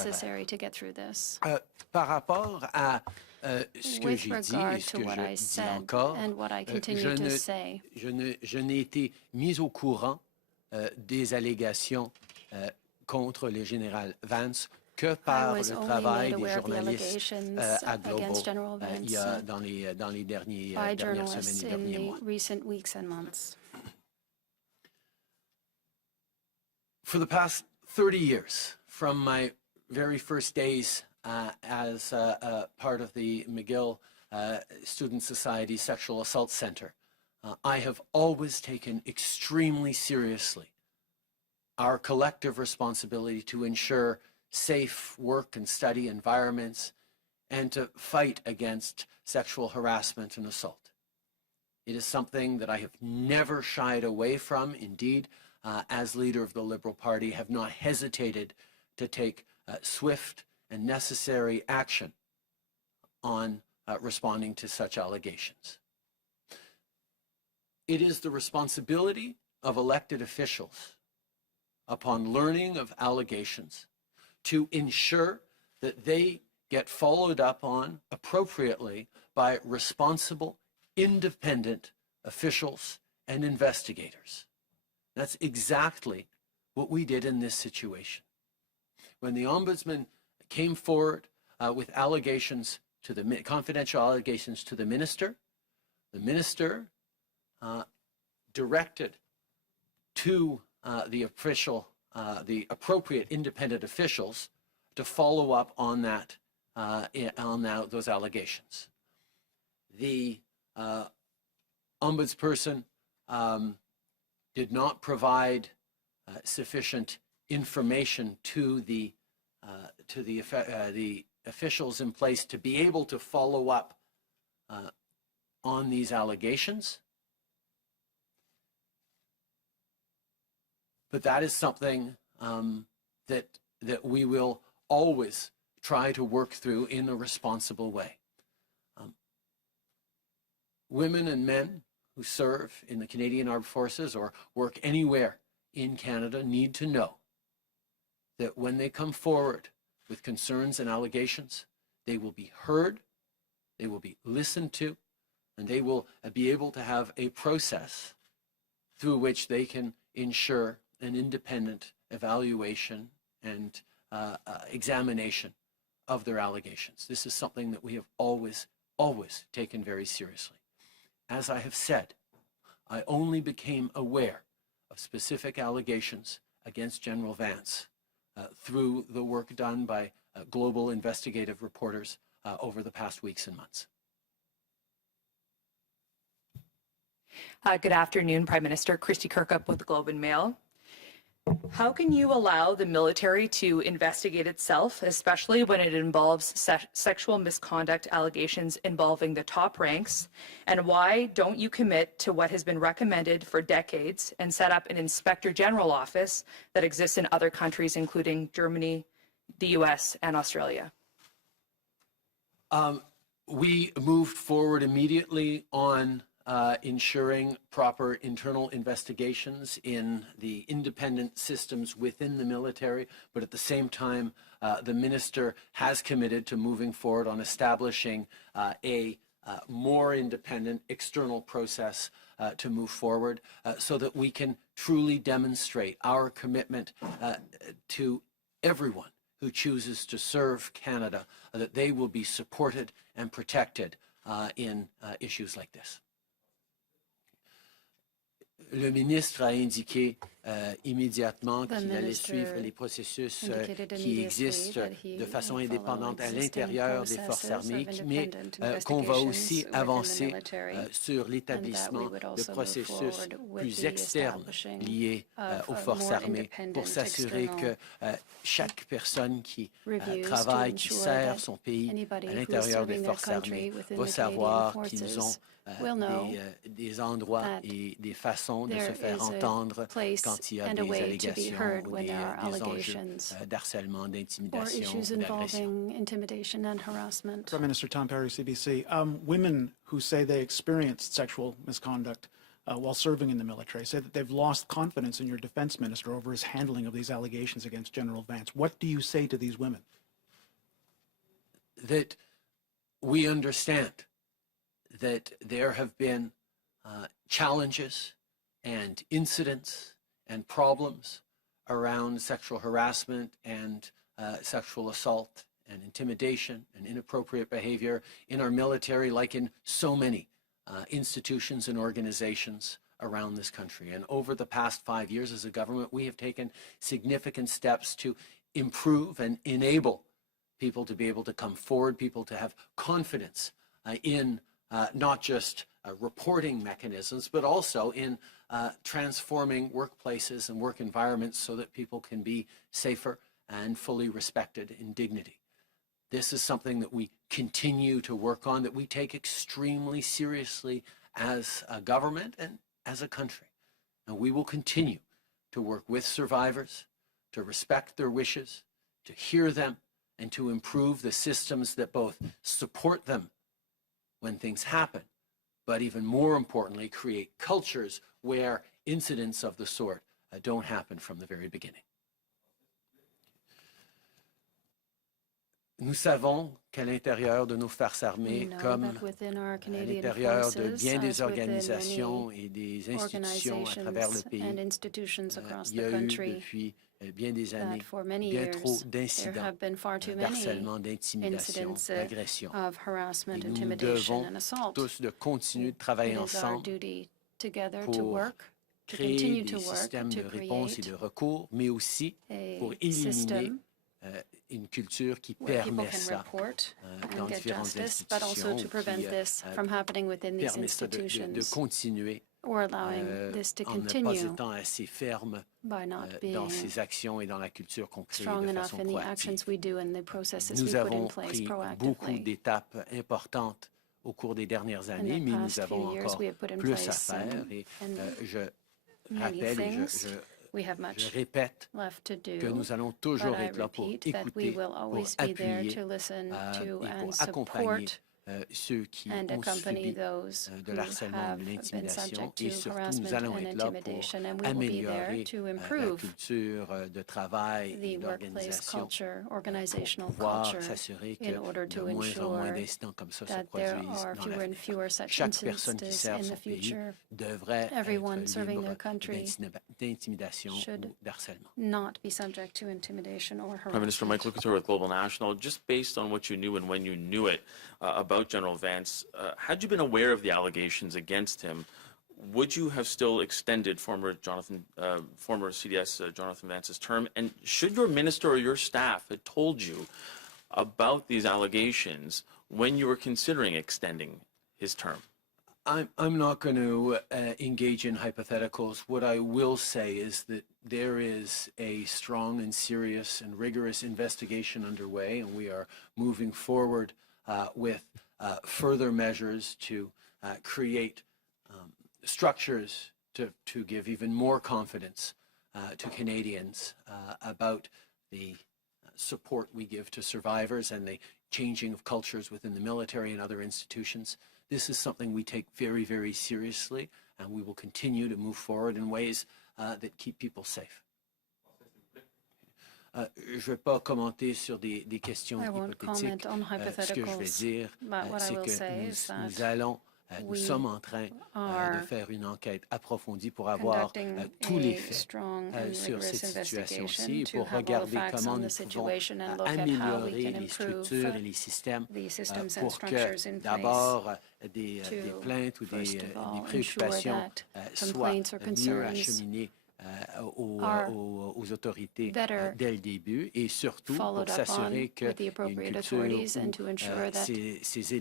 Par rapport à ce que j'ai dit et ce que je dis encore, je n'ai été mis au courant des allégations contre le général Vance que par was le only travail made des aware of the journalistes allegations à Global against General il y Vance a dans les by dernières journalists semaines et in derniers the mois. recent weeks and months. For the past 30 years, from my very first days as part of the McGill Student Society Sexual Assault Center, I have always taken extremely seriously our collective responsibility to ensure safe work and study environments and to fight against sexual harassment and assault. It is something that I have never shied away from. Indeed, as leader of the Liberal Party, have not hesitated to take swift and necessary action on responding to such allegations. It is the responsibility of elected officials, upon learning of allegations, to ensure that they get followed up on appropriately by responsible, independent officials and investigators. That's exactly what we did in this situation. When the Ombudsman came forward with allegations to the confidential allegations to the minister directed to the appropriate independent officials to follow up on those allegations. The ombudsperson did not provide sufficient information to the officials in place to be able to follow up on these allegations. But that is something that we will always try to work through in a responsible way. Women and men who serve in the Canadian Armed Forces or work anywhere in Canada need to know that when they come forward with concerns and allegations, they will be heard, they will be listened to, and they will be able to have a process through which they can ensure an independent evaluation and examination of their allegations. This is something that we have always taken very seriously. As I have said, I only became aware of specific allegations against General Vance through the work done by global investigative reporters over the past weeks and months. Good afternoon, Prime Minister. Christy Kirkup with the Globe and Mail. How can you allow the military to investigate itself, especially when it involves sexual misconduct allegations involving the top ranks? And why don't you commit to what has been recommended for decades and set up an Inspector General office that exists in other countries, including Germany, the US, and Australia? We moved forward immediately on ensuring proper internal investigations in the independent systems within the military, but at the same time, the minister has committed to moving forward on establishing a more independent external process to move forward so that we can truly demonstrate our commitment to everyone who chooses to serve Canada, that they will be supported and protected in issues like this. Le ministre a indiqué immédiatement qu'il allait suivre les processus qui existent de façon indépendante à l'intérieur des forces armées, mais qu'on va aussi avancer sur l'établissement de processus plus externes liés aux forces armées pour s'assurer que chaque personne qui travaille, qui sert son pays à l'intérieur des forces armées va savoir qu'ils ont des endroits et des façons de se faire entendre quand il y a des allégations ou des enjeux d'harcèlement, d'intimidation ou d'agression. Prime Minister Tom Perry, CBC. Women who say they experienced sexual misconduct while serving in the military say that they've lost confidence in your defense minister over his handling of these allegations against General Vance. What do you say to these women? That we understand that there have been challenges and incidents and problems around sexual harassment and sexual assault and intimidation and inappropriate behavior in our military, like in so many institutions and organizations around this country. And over the past 5 years as a government, we have taken significant steps to improve and enable people to be able to come forward, people to have confidence in not just reporting mechanisms, but also in transforming workplaces and work environments so that people can be safer and fully respected in dignity. This is something that we continue to work on, that we take extremely seriously as a government and as a country. And we will continue to work with survivors, to respect their wishes, to hear them, and to improve the systems that both support them when things happen, but even more importantly, create cultures where incidents of the sort don't happen from the very beginning. Nous savons qu'à l'intérieur de nos forces armées, comme à l'intérieur de bien des organisations et des institutions à travers le pays, il y a eu depuis bien des années bien trop d'incidents d'harcèlement, d'intimidation, d'agression. Et nous devons tous de continuer de travailler ensemble pour créer des systèmes de réponse et de recours, mais aussi pour éliminer une culture qui permet ça dans différentes institutions, qui permet de continuer en ne pas étant assez ferme dans ses actions et dans la culture qu'on crée de façon proactive. Nous avons pris beaucoup d'étapes importantes au cours des dernières années, mais nous avons encore plus à faire. Et je rappelle et je répète que nous allons toujours être là pour écouter, pour appuyer et pour accompagner ceux qui ont subi de l'harcèlement, de l'intimidation, et surtout nous allons être là pour améliorer la culture de travail et d'organisation pour pouvoir s'assurer que de moins en moins d'incidents comme ça se produisent dans l'avenir. Chaque personne qui sert son pays devrait être libre d'intimidation ou d'harcèlement. Prime Minister Mike Lucas with Global National. Just based on what you knew and when you knew it about General Vance, had you been aware of the allegations against him, would you have still extended former CDS Jonathan Vance's term? And should your minister or your staff have told you about these allegations when you were considering extending his term? I'm not going to engage in hypotheticals. What I will say is that there is a strong and serious and rigorous investigation underway, and we are moving forward with further measures to create structures to give even more confidence to Canadians about the support we give to survivors and the changing of cultures within the military and other institutions. This is something we take very, very seriously, and we will continue to move forward in ways that keep people safe. Je ne vais pas commenter sur des questions hypothétiques. Ce que je vais dire, c'est que nous allons nous sommes en train de faire une enquête approfondie pour avoir tous les faits sur cette situation-ci et pour regarder comment nous pouvons améliorer les structures et les systèmes pour que d'abord des plaintes ou des préoccupations soient mieux acheminées aux autorités dès le début et surtout pour s'assurer qu'une culture où ces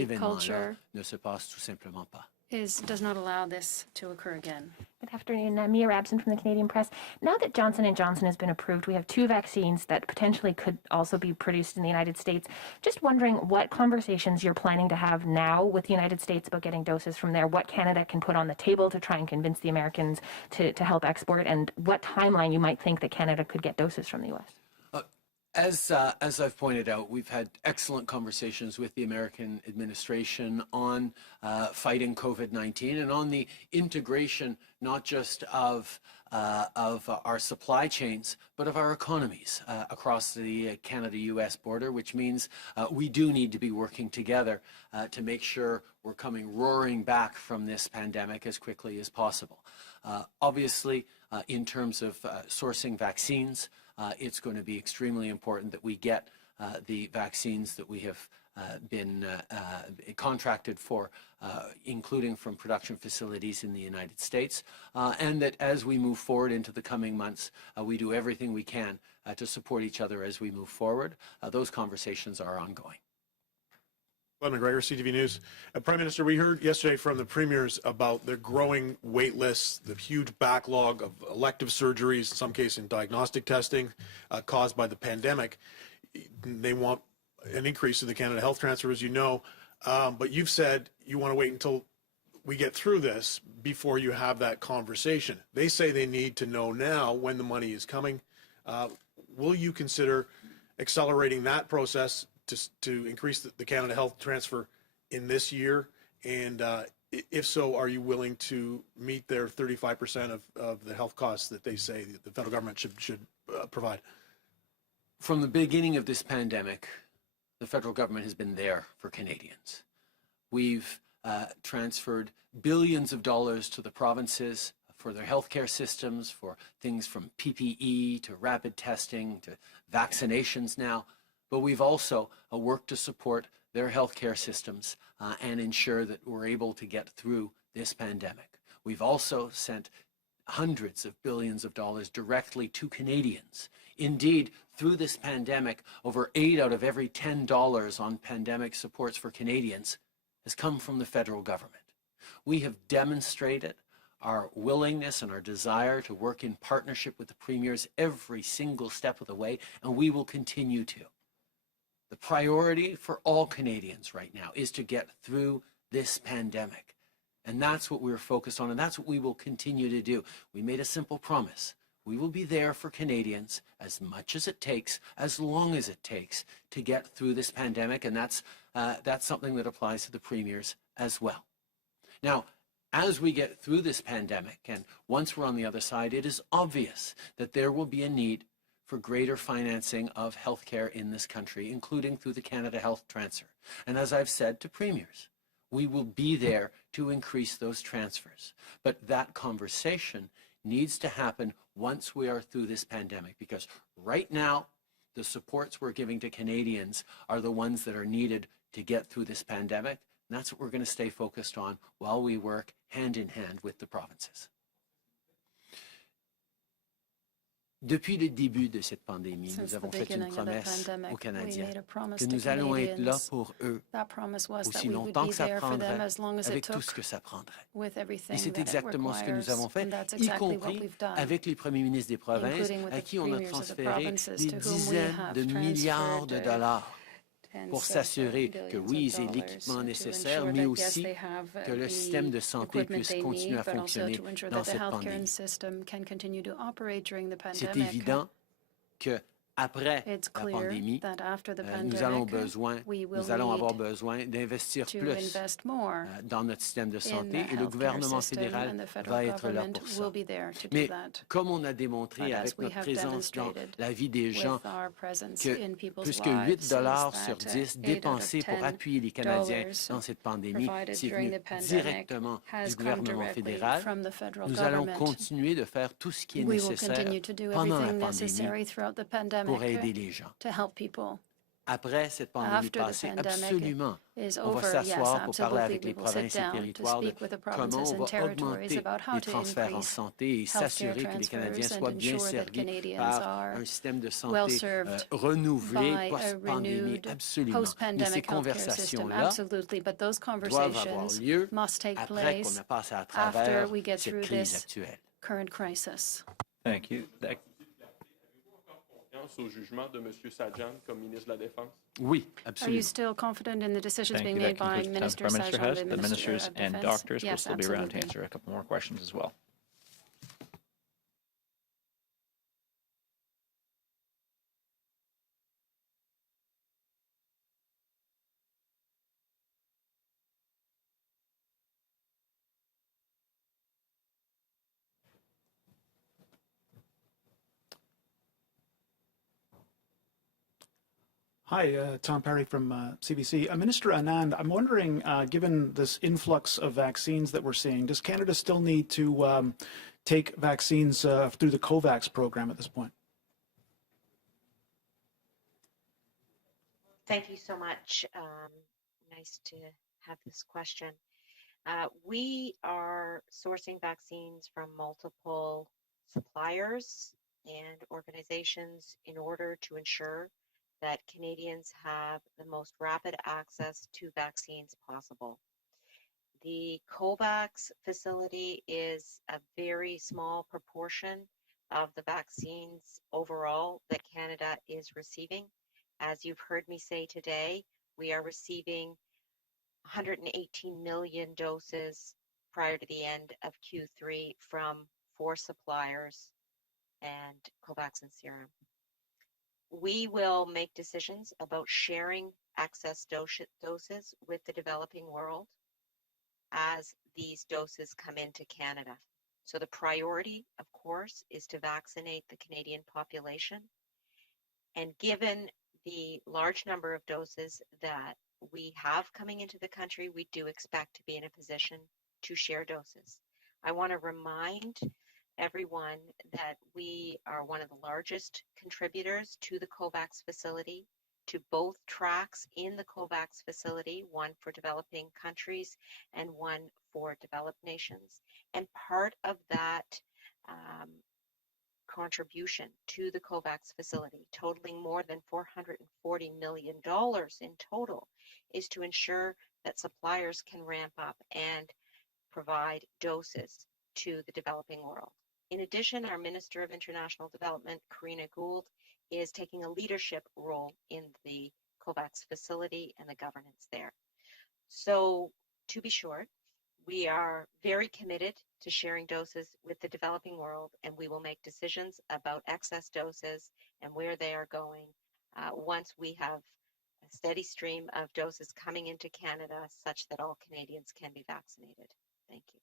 événements-là ne se passent tout simplement pas. Does not allow this to occur again. Good afternoon. Mia Rabson from the Canadian Press. Now that Johnson & Johnson has been approved, we have 2 vaccines that potentially could also be produced in the United States. Just wondering what conversations you're planning to have now with the United States about getting doses from there, what Canada can put on the table to try and convince the Americans to help export, and what timeline you might think that Canada could get doses from the U.S. As I've pointed out, we've had excellent conversations with the American administration on fighting COVID-19 and on the integration not just of our supply chains, but of our economies across the Canada-U.S. border, which means we do need to be working together to make sure we're coming roaring back from this pandemic as quickly as possible. Obviously, in terms of sourcing vaccines, it's going to be extremely important that we get the vaccines that we have been contracted for, including from production facilities in the United States, and that as we move forward into the coming months, we do everything we can to support each other as we move forward. Those conversations are ongoing. Glenn McGregor, CTV News. Prime Minister, we heard yesterday from the premiers about the growing wait lists, the huge backlog of elective surgeries, in some cases in diagnostic testing caused by the pandemic. They want an increase in the Canada Health Transfer, as you know, but you've said you want to wait until we get through this before you have that conversation. They say they need to know now when the money is coming. Will you consider accelerating that process to increase the Canada Health Transfer in this year? And if so, are you willing to meet their 35% of the health costs that they say the federal government should provide? From the beginning of this pandemic, the federal government has been there for Canadians. We've transferred billions of dollars to the provinces for their healthcare systems, for things from PPE to rapid testing to vaccinations now. But we've also worked to support their healthcare systems and ensure that we're able to get through this pandemic. We've also sent hundreds of billions of dollars directly to Canadians. Indeed, through this pandemic, over 8 out of every $10 on pandemic supports for Canadians has come from the federal government. We have demonstrated our willingness and our desire to work in partnership with the premiers every single step of the way, and we will continue to. The priority for all Canadians right now is to get through this pandemic. And that's what we're focused on, and that's what we will continue to do. We made a simple promise. We will be there for Canadians as much as it takes, as long as it takes, to get through this pandemic, and that's something that applies to the premiers as well. Now, as we get through this pandemic, and once we're on the other side, it is obvious that there will be a need for greater financing of healthcare in this country, including through the Canada Health Transfer. And as I've said to premiers, we will be there to increase those transfers. But that conversation needs to happen once we are through this pandemic, because right now, the supports we're giving to Canadians are the ones that are needed to get through this pandemic. And that's what we're going to stay focused on while we work hand in hand with the provinces. Depuis le début de cette pandémie, nous avons fait une promesse aux Canadiens que nous allons être là pour eux aussi longtemps que ça prendrait, avec tout ce que ça prendrait. Et c'est exactement ce que nous avons fait, y compris avec les premiers ministres des provinces, à qui on a transféré des dizaines de milliards de dollars pour s'assurer que oui, ils aient l'équipement nécessaire, mais aussi que le système de santé puisse continuer à fonctionner dans cette pandémie. C'est évident qu'après la pandémie, nous allons avoir besoin d'investir plus dans notre système de santé et le gouvernement fédéral va être là pour ça. Mais comme on a démontré avec notre présence dans la vie des gens, que plus que 8 $ sur 10 dépensés pour appuyer les Canadiens dans cette pandémie, c'est venu directement du gouvernement fédéral, nous allons continuer de faire tout ce qui est nécessaire pendant la pandémie pour aider les gens. Après cette pandémie passée, absolument, on va s'asseoir pour parler avec les provinces et territoires de comment on va augmenter les transferts en santé et s'assurer que les Canadiens soient bien servis par un système de santé renouvelé post-pandémie, absolument. Mais ces conversations-là doivent avoir lieu après qu'on a passé à travers cette crise actuelle. Thank you. Au jugement de M. Sajjan comme ministre de la Défense? Oui, absolument. Are you still confident in the decisions being made by Minister Prime Minister Sajjan, the ministers and doctors will yes, still be around to absolutely. answer a couple more questions as well. Hi, Tom Perry from CBC. Minister Anand, I'm wondering, given this influx of vaccines that we're seeing, does Canada still need to take vaccines through the COVAX program at this point? Thank you so much. Nice to have this question. We are sourcing vaccines from multiple suppliers and organizations in order to ensure that Canadians have the most rapid access to vaccines possible. The COVAX facility is a very small proportion of the vaccines overall that Canada is receiving. As you've heard me say today, we are receiving 118 million doses prior to the end of Q3 from 4 suppliers and COVAX and Serum. We will make decisions about sharing excess doses with the developing world as these doses come into Canada. So the priority, of course, is to vaccinate the Canadian population. And given the large number of doses that we have coming into the country, we do expect to be in a position to share doses. I want to remind everyone that we are one of the largest contributors to the COVAX facility, to both tracks in the COVAX facility, one for developing countries and one for developed nations. And part of that contribution to the COVAX facility, totaling more than $440 million in total, is to ensure that suppliers can ramp up and provide doses to the developing world. In addition, our Minister of International Development, Karina Gould, is taking a leadership role in the COVAX facility and the governance there. So, to be short, we are very committed to sharing doses with the developing world, and we will make decisions about excess doses and where they are going once we have a steady stream of doses coming into Canada such that all Canadians can be vaccinated. Thank you.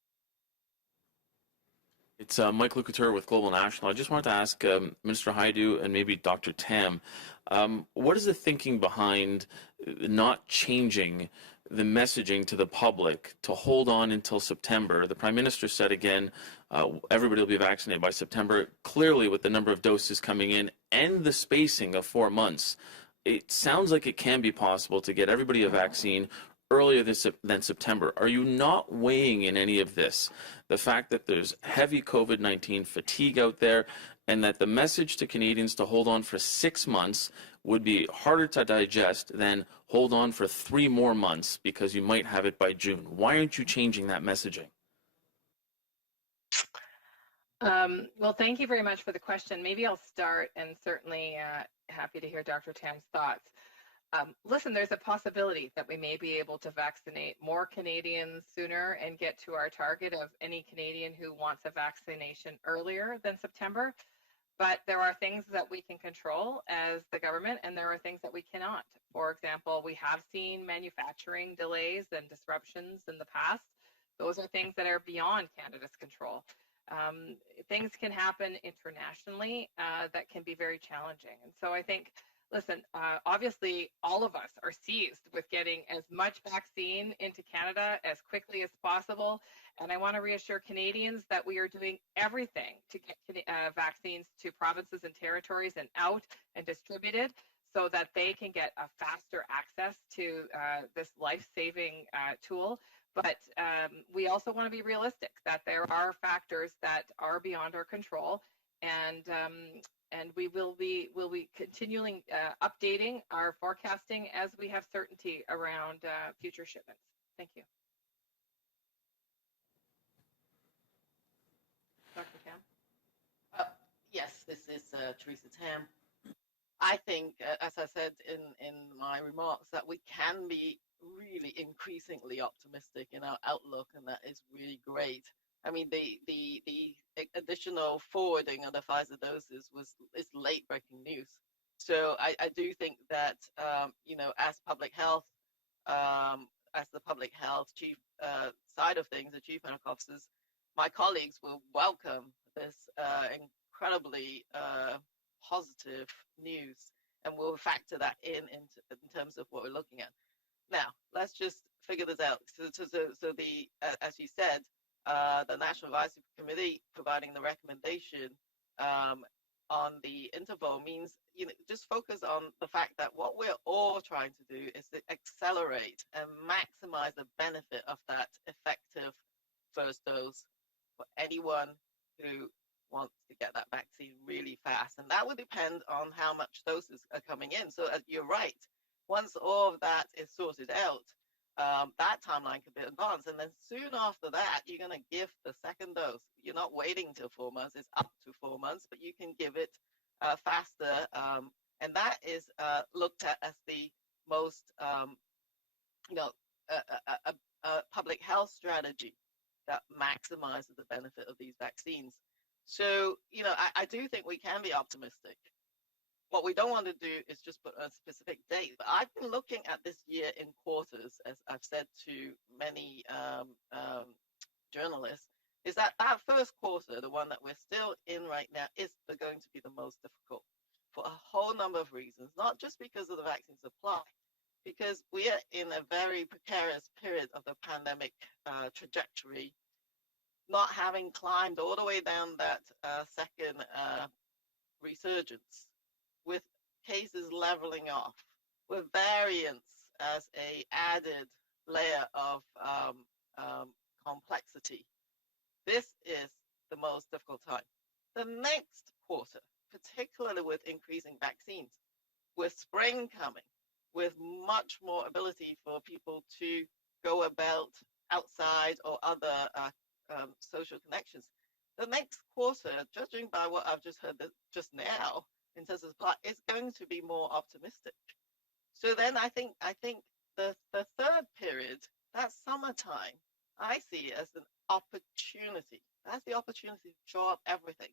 It's Michael Couture with Global National. I just wanted to ask Minister Hajdu and maybe Dr. Tam, what is the thinking behind not changing the messaging to the public to hold on until September? The Prime Minister said again, everybody will be vaccinated by September. Clearly, with the number of doses coming in and the spacing of 4 months, it sounds like it can be possible to get everybody a vaccine earlier than September. Are you not weighing in any of this the fact that there's heavy COVID-19 fatigue out there and that the message to Canadians to hold on for 6 months would be harder to digest than hold on for 3 more months because you might have it by June? Why aren't you changing that messaging? Well, thank you very much for the question. Maybe I'll start, and certainly happy to hear Dr. Tam's thoughts. Listen, there's a possibility that we may be able to vaccinate more Canadians sooner and get to our target of any Canadian who wants a vaccination earlier than September. But there are things that we can control as the government, and there are things that we cannot. For example, we have seen manufacturing delays and disruptions in the past. Those are things that are beyond Canada's control. Things can happen internationally that can be very challenging. And so I think, listen, obviously all of us are seized with getting as much vaccine into Canada as quickly as possible. And I want to reassure Canadians that we are doing everything to get vaccines to provinces and territories and out and distributed so that they can get a faster access to this life-saving tool. But we also want to be realistic that there are factors that are beyond our control, and we will be continuing updating our forecasting as we have certainty around future shipments. Thank you. Dr. Tam? Yes, this is Teresa Tam. I think, as I said in my remarks, that we can be really increasingly optimistic in our outlook, and that is really great. I mean, the additional forwarding of the Pfizer doses is late breaking news. So I do think that as public health, as the public health chief side of things, the chief medical officers, my colleagues will welcome this incredibly positive news, and we'll factor that in terms of what we're looking at. Now, let's just figure this out. So the as you said, the National Advisory Committee providing the recommendation on the interval means, just focus on the fact that what we're all trying to do is to accelerate and maximize the benefit of that effective first dose for anyone who wants to get that vaccine really fast. And that will depend on how much doses are coming in. So you're right. Once all of that is sorted out, that timeline could be advanced. And then soon after that, you're going to give the second dose. You're not waiting till 4 months. It's up to 4 months, but you can give it faster. And that is looked at as the most, public health strategy that maximizes the benefit of these vaccines. So, I do think we can be optimistic. What we don't want to do is just put a specific date. But I've been looking at this year in quarters, as I've said to many journalists, is that first quarter, the one that we're still in right now, is going to be the most difficult for a whole number of reasons, not just because of the vaccine supply, because we are in a very precarious period of the pandemic trajectory, not having climbed all the way down that second resurgence, with cases leveling off, with variants as a added layer of complexity. This is the most difficult time. The next quarter, particularly with increasing vaccines, with spring coming, with much more ability for people to go about outside or other social connections. The next quarter, judging by what I've just heard just now, in terms of supply, is going to be more optimistic. So then I think the third period, that summertime, I see as an opportunity. That's the opportunity to show up everything.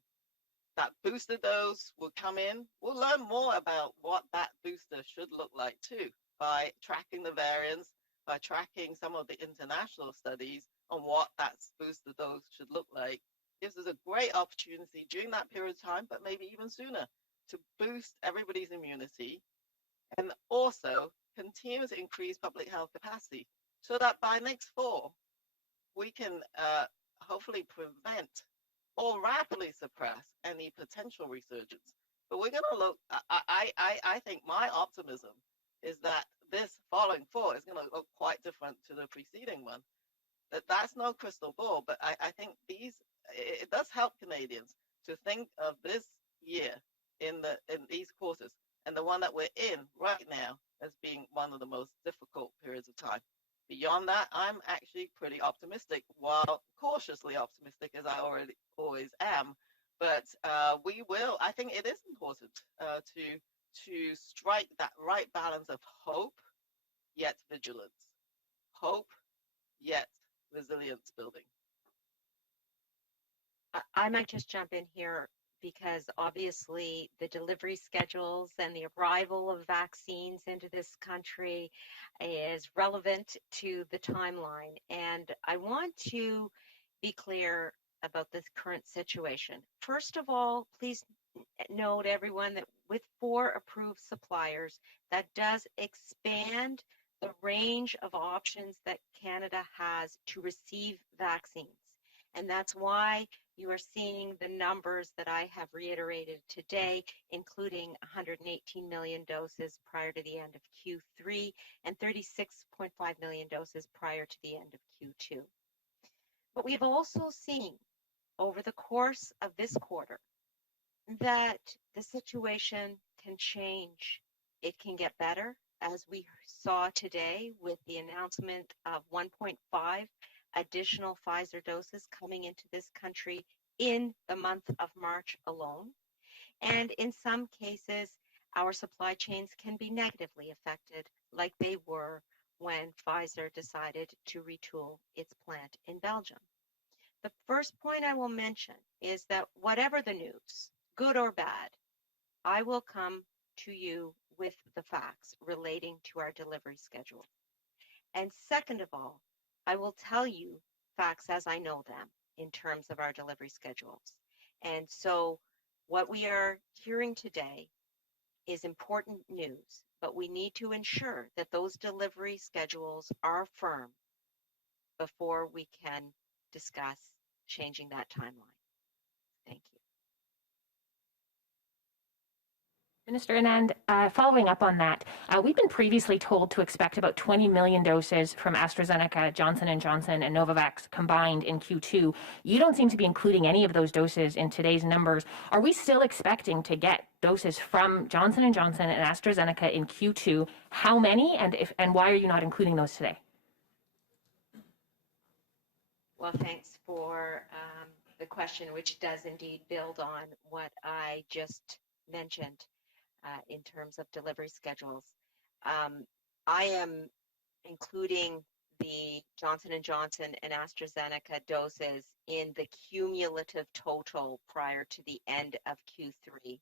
That booster dose will come in. We'll learn more about what that booster should look like too, by tracking the variants, by tracking some of the international studies on what that booster dose should look like. Gives us a great opportunity during that period of time, but maybe even sooner, to boost everybody's immunity and also continue to increase public health capacity so that by next fall, we can hopefully prevent or rapidly suppress any potential resurgence. But we're going to look, I think my optimism is that this following fall is going to look quite different to the preceding one. That's no crystal ball, but I think it does help Canadians to think of this year in these quarters and the one that we're in right now as being one of the most difficult periods of time. Beyond that, I'm actually pretty optimistic, while cautiously optimistic, as I always am. But I think it is important to strike that right balance of hope, yet vigilance. Hope, yet resilience building. I might just jump in here because obviously the delivery schedules and the arrival of vaccines into this country is relevant to the timeline. And I want to be clear about this current situation. First of all, please note, everyone, that with 4 approved suppliers, that does expand the range of options that Canada has to receive vaccines. And that's why you are seeing the numbers that I have reiterated today, including 118 million doses prior to the end of Q3 and 36.5 million doses prior to the end of Q2. But we've also seen over the course of this quarter that the situation can change. It can get better, as we saw today with the announcement of 1.5 additional Pfizer doses coming into this country in the month of March alone. And in some cases, our supply chains can be negatively affected, like they were when Pfizer decided to retool its plant in Belgium. The first point I will mention is that whatever the news, good or bad, I will come to you with the facts relating to our delivery schedule. And second of all, I will tell you facts as I know them in terms of our delivery schedules. And so what we are hearing today is important news, but we need to ensure that those delivery schedules are firm before we can discuss changing that timeline. Thank you. Minister Anand, following up on that, we've been previously told to expect about 20 million doses from AstraZeneca, Johnson & Johnson, and Novavax combined in Q2. You don't seem to be including any of those doses in today's numbers. Are we still expecting to get doses from Johnson & Johnson and AstraZeneca in Q2? How many, and why are you not including those today? Well, thanks for the question, which does indeed build on what I just mentioned. In terms of delivery schedules. I am including the Johnson & Johnson and AstraZeneca doses in the cumulative total prior to the end of Q3.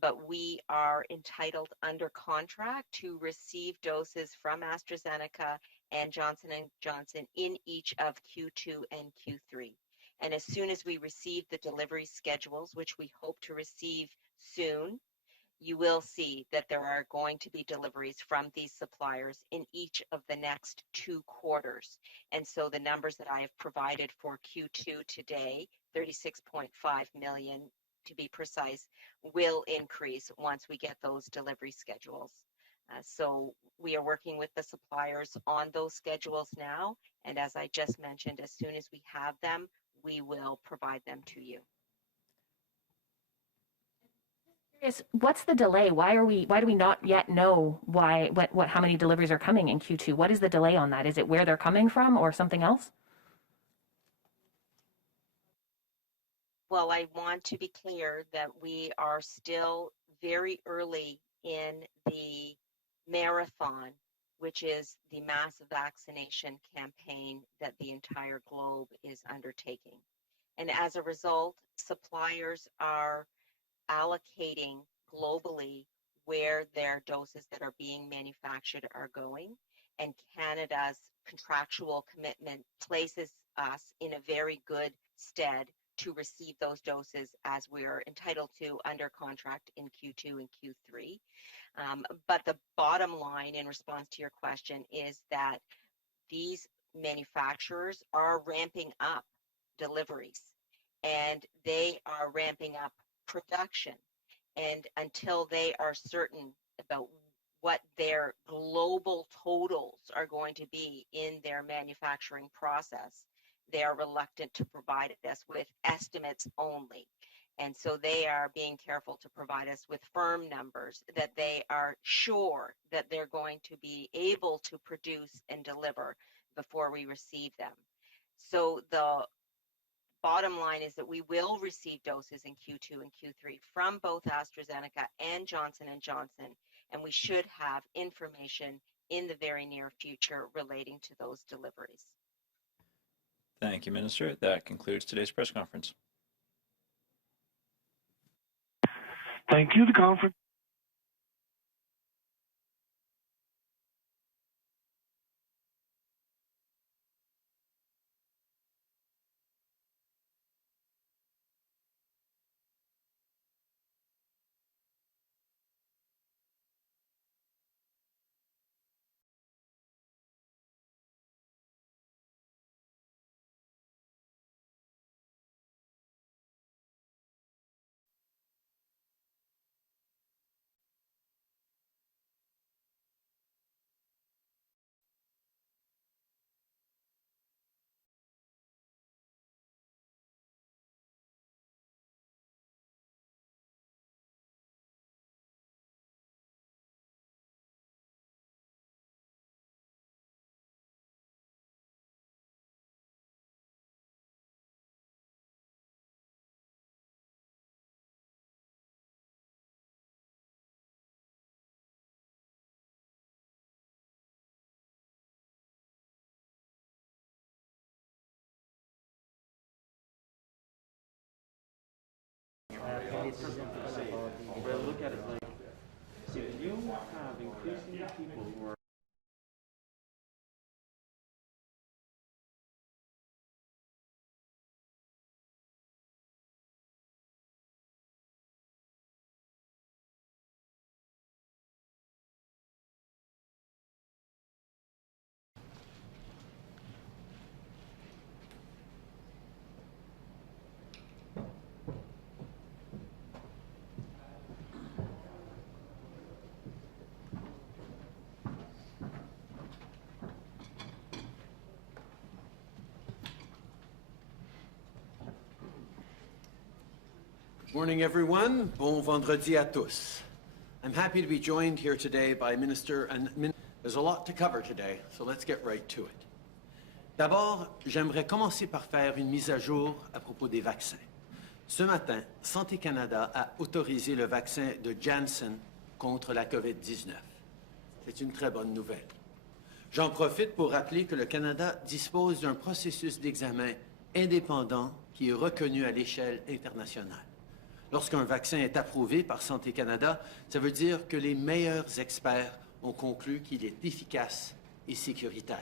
But we are entitled under contract to receive doses from AstraZeneca and Johnson & Johnson in each of Q2 and Q3. And as soon as we receive the delivery schedules, which we hope to receive soon, you will see that there are going to be deliveries from these suppliers in each of the next 2 quarters. And so the numbers that I have provided for Q2 today, 36.5 million to be precise, will increase once we get those delivery schedules. So we are working with the suppliers on those schedules now. And as I just mentioned, as soon as we have them, we will provide them to you. What's the delay? Why do we not yet know how many deliveries are coming in Q2? What is the delay on that? Is it where they're coming from or something else? Well, I want to be clear that we are still very early in the marathon, which is the mass vaccination campaign that the entire globe is undertaking. And as a result, suppliers are allocating globally where their doses that are being manufactured are going, and Canada's contractual commitment places us in a very good stead to receive those doses as we're entitled to under contract in Q2 and Q3. But the bottom line in response to your question is that these manufacturers are ramping up deliveries, and they are ramping up production. And until they are certain about what their global totals are going to be in their manufacturing process, they are reluctant to provide us with estimates only. And so they are being careful to provide us with firm numbers that they are sure that they're going to be able to produce and deliver before we receive them. So the bottom line is that we will receive doses in Q2 and Q3 from both AstraZeneca and Johnson & Johnson, and we should have information in the very near future relating to those deliveries. Thank you, Minister. That concludes today's press conference. Thank you. The conference. Look at it like, if you have increasingly people who are Morning, everyone. Bon vendredi à tous. I'm happy to be joined here today by Minister and there's a lot to cover today, so let's get right to it. D'abord, j'aimerais commencer par faire une mise à jour à propos des vaccins. Ce matin, Santé Canada a autorisé le vaccin de Janssen contre la COVID-19. C'est une très bonne nouvelle. J'en profite pour rappeler que le Canada dispose d'un processus d'examen indépendant qui est reconnu à l'échelle internationale. Lorsqu'un vaccin est approuvé par Santé Canada, ça veut dire que les meilleurs experts ont conclu qu'il est efficace et sécuritaire.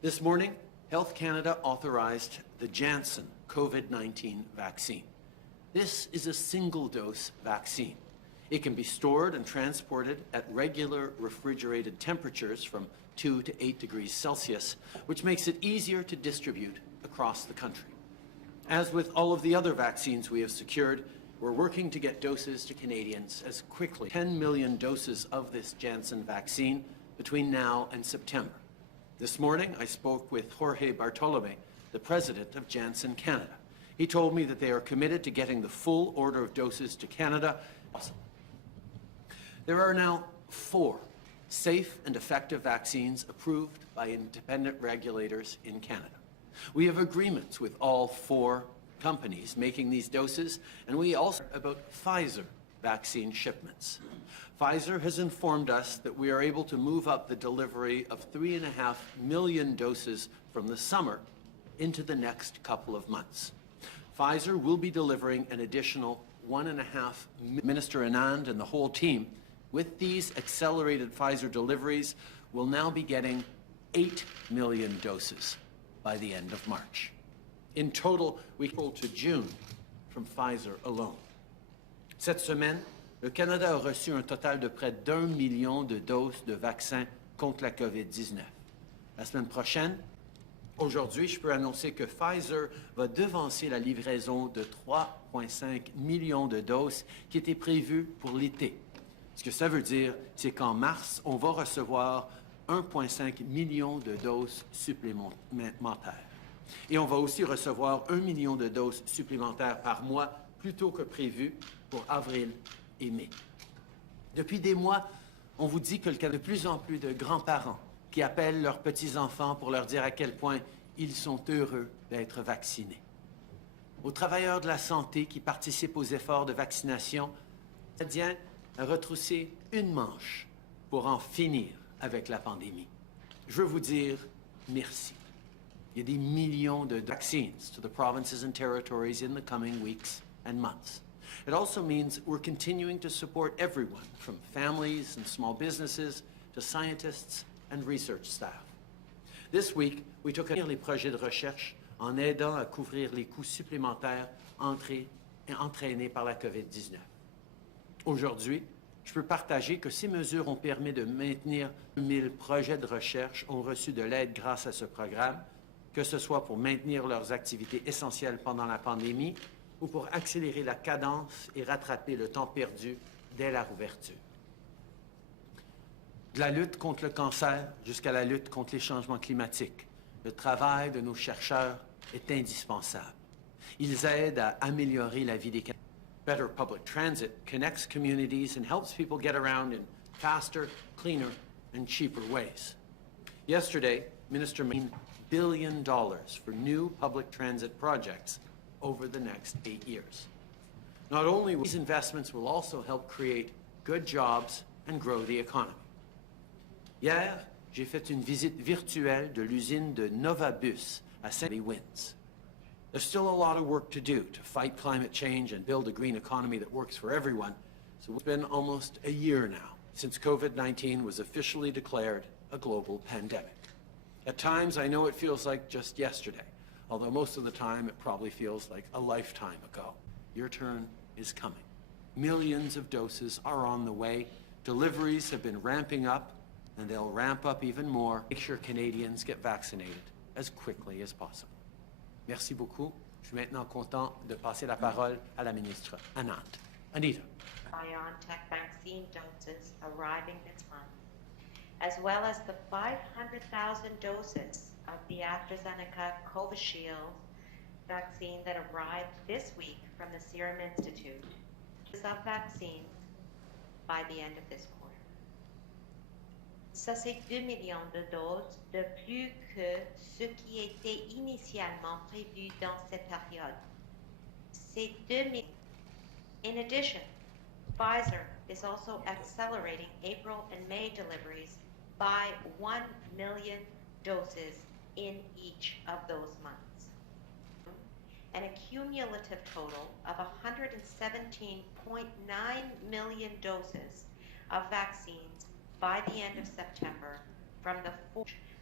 This morning, Health Canada authorized the Janssen COVID-19 vaccine. This is a single-dose vaccine. It can be stored and transported at regular refrigerated temperatures from 2 to 8 degrees Celsius, which makes it easier to distribute across the country. As with all of the other vaccines we have secured, we're working to get doses to Canadians as quickly. 10 million doses of this Janssen vaccine between now and September. This morning, I spoke with Jorge Bartolome, the president of Janssen Canada. He told me that they are committed to getting the full order of doses to Canada. There are now 4 safe and effective vaccines approved by independent regulators in Canada. We have agreements with all 4 companies making these doses, and we also about Pfizer vaccine shipments. Pfizer has informed us that we are able to move up the delivery of 3.5 million doses from the summer into the next couple of months. Pfizer will be delivering an additional 1.5 million. Minister Anand and the whole team, with these accelerated Pfizer deliveries, will now be getting 8 million doses by the end of March. In total, we go to June from Pfizer alone. Cette semaine, le Canada a reçu un total de près d'1 million de doses de vaccins contre la COVID-19. La semaine prochaine, aujourd'hui, je peux annoncer que Pfizer va devancer la livraison de 3,5 millions de doses qui étaient prévues pour l'été. Ce que ça veut dire, c'est qu'en mars, on va recevoir 1,5 million de doses supplémentaires. Et on va aussi recevoir 1 million de doses supplémentaires par mois, plus tôt que prévu pour avril et mai. Depuis des mois, on vous dit qu'il y a de plus en plus de grands-parents qui appellent leurs petits-enfants pour leur dire à quel point ils sont heureux d'être vaccinés. Aux travailleurs de la santé qui participent aux efforts de vaccination, le Canadien a retroussé une manche pour en finir avec la pandémie. Je veux vous dire merci. Il y a des millions de vaccines to the provinces and territories in the coming weeks and months. It also means we're continuing to support everyone, from families and small businesses to scientists and research staff. This week, we took les projets de recherche en aidant à couvrir les coûts supplémentaires entraînés par la COVID-19. Aujourd'hui, je peux partager que ces mesures ont permis de maintenir 1000 projets de recherche ont reçu de l'aide grâce à ce programme, que ce soit pour maintenir leurs activités essentielles pendant la pandémie ou pour accélérer la cadence et rattraper le temps perdu dès la rouverture. De la lutte contre le cancer jusqu'à la lutte contre les changements climatiques, le travail de nos chercheurs est indispensable. Ils aident à améliorer la vie des Canadiens. Better public transit connects communities and helps people get around in faster, cleaner, and cheaper ways. Yesterday, Minister made $1 billion for new public transit projects over the next 8 years. Not only will these investments will also help create good jobs and grow the economy. Hier, j'ai fait une visite virtuelle de l'usine de Novabus à Saint-Louis. There's still a lot of work to do to fight climate change and build a green economy that works for everyone. So it's been almost a year now since COVID-19 was officially declared a global pandemic. At times, I know it feels like just yesterday, although most of the time it probably feels like a lifetime ago. Your turn is coming. Millions of doses are on the way. Deliveries have been ramping up, and they'll ramp up even more. Make sure Canadians get vaccinated as quickly as possible. Merci beaucoup. Je suis maintenant content de passer la parole à la ministre Anand. Anita. BioNTech vaccine doses arriving this month, as well as the 500,000 doses of the AstraZeneca Covishield vaccine that arrived this week from the Serum Institute of vaccines by the end of this quarter. Ça, c'est 2 millions de doses de plus que ce qui était initialement prévu dans cette période. C'est 2 millions. In addition, Pfizer is also accelerating April and May deliveries by 1 million doses in each of those months. And a cumulative total of 117.9 million doses of vaccines by the end of September from the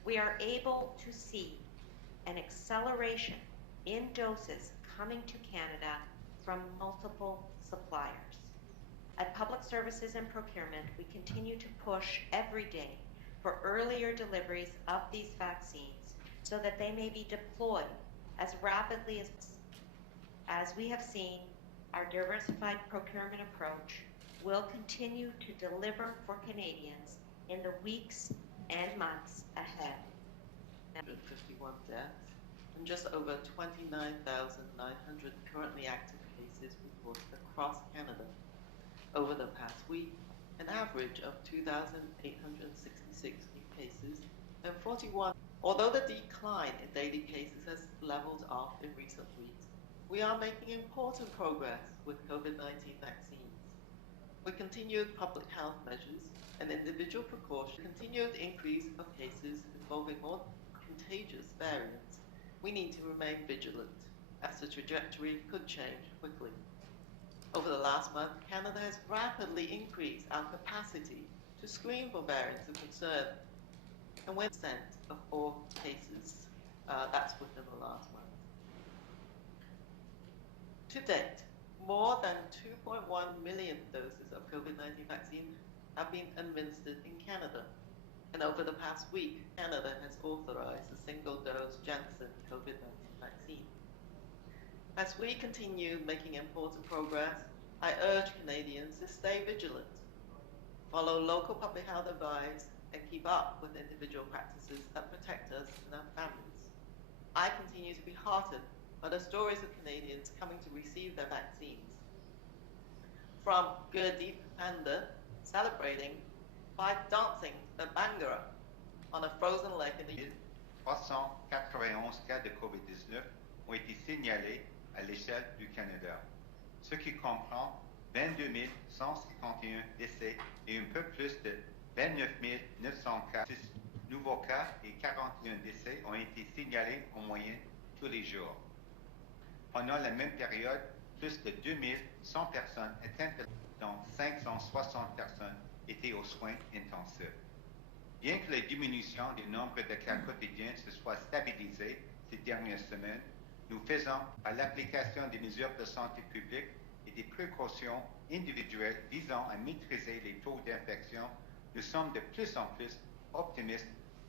we are able to see an acceleration in doses coming to Canada from multiple suppliers. At Public Services and Procurement, we continue to push every day for earlier deliveries of these vaccines so that they may be deployed as rapidly as we have seen. Our diversified procurement approach will continue to deliver for Canadians in the weeks and months ahead. 151 deaths and just over 29,900 currently active cases reported across Canada. Over the past week, an average of 2,866 new cases and 41. Although the decline in daily cases has leveled off in recent weeks, we are making important progress with COVID-19 vaccines. With continued public health measures and individual precautions, continued increase of cases involving more contagious variants, we need to remain vigilant as the trajectory could change quickly. Over the last month, Canada has rapidly increased our capacity to screen for variants of concern, and 1% of all cases, that's within the last month. To date, more than 2.1 million doses of COVID-19 vaccine have been administered in Canada. And over the past week, Canada has authorized a single-dose Janssen COVID-19 vaccine. As we continue making important progress, I urge Canadians to stay vigilant, follow local public health advice, and keep up with individual practices that protect us and our families. I continue to be heartened by the stories of Canadians coming to receive their vaccines. From Gurdeep Panda celebrating by dancing the Bhangra on a frozen lake in the 391 cas de COVID-19 ont été signalés à l'échelle du Canada, ce qui comprend 22 151 décès et un peu plus de 29 900 cas. 6 nouveaux cas et 41 décès ont été signalés en moyenne tous les jours. Pendant la même période, plus de 2100 personnes atteintes, dont 560 personnes étaient aux soins intensifs. Bien que la diminution du nombre de cas quotidiens se soit stabilisée ces dernières semaines, nous faisons par l'application des mesures de santé publique et des précautions individuelles visant à maîtriser les taux d'infection, nous sommes de plus en plus optimistes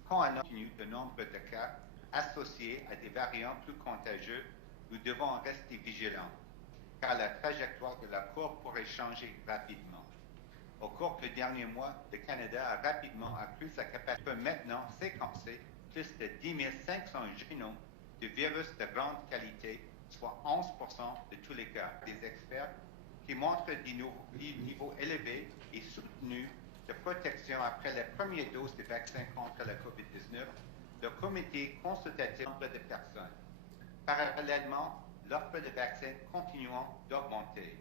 quand on continue le nombre de cas associés à des variants plus contagieux. Nous devons rester vigilants, car la trajectoire de la courbe pourrait changer rapidement. Au cours des derniers mois, le Canada a rapidement accru sa capacité. Peut maintenant séquencer plus de 10 500 génomes de virus de grande qualité, soit 11% de tous les cas. Des experts qui montrent des niveaux élevés et soutenus de protection après la première dose de vaccin contre la COVID-19, le comité consultatif nombre de personnes. Parallèlement, l'offre de vaccins continuant d'augmenter.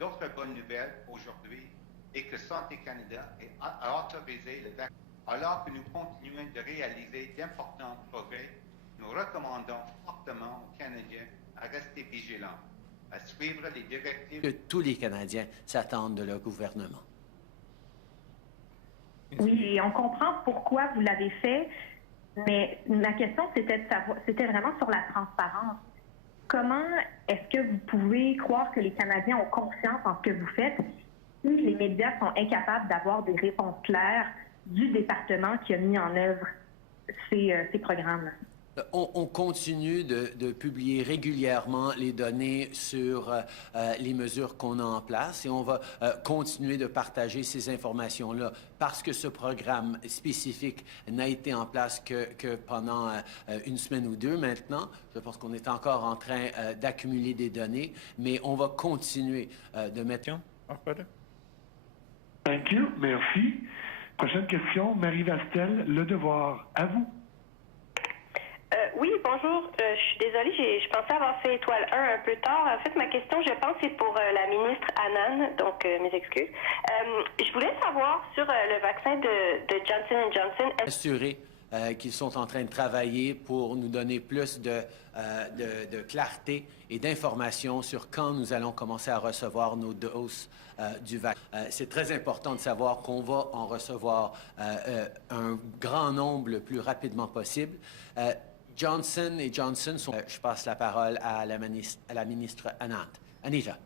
L'autre bonne nouvelle aujourd'hui est que Santé Canada a autorisé le vaccin. Alors que nous continuons de réaliser d'importants progrès, nous recommandons fortement aux Canadiens à rester vigilants, à suivre les directives que tous les Canadiens s'attendent de leur gouvernement. Oui, et on comprend pourquoi vous l'avez fait, mais ma question, c'était vraiment sur la transparence. Comment est-ce que vous pouvez croire que les Canadiens ont confiance en ce que vous faites si les médias sont incapables d'avoir des réponses claires du département qui a mis en œuvre ces programmes-là? On continue de publier régulièrement les données sur les mesures qu'on a en place et on va continuer de partager ces informations-là parce que ce programme spécifique n'a été en place que pendant une semaine ou deux maintenant. Je pense qu'on est encore en train d'accumuler des données, mais on va continuer de mettre... Thank you. Merci. Prochaine question, Marie Vastel, Le Devoir. À vous. Oui, bonjour. Je suis désolée, je pensais avoir fait étoile 1 un peu tard. En fait, ma question, je pense, c'est pour la ministre Annan, donc mes excuses. Je voulais savoir sur le vaccin de Johnson & Johnson. Assurer qu'ils sont en train de travailler pour nous donner plus de clarté et d'informations sur quand nous allons commencer à recevoir nos doses du vaccin. C'est très important de savoir qu'on va en recevoir un grand nombre le plus rapidement possible. Johnson & Johnson sont... je passe la parole à la ministre Annan. Anita.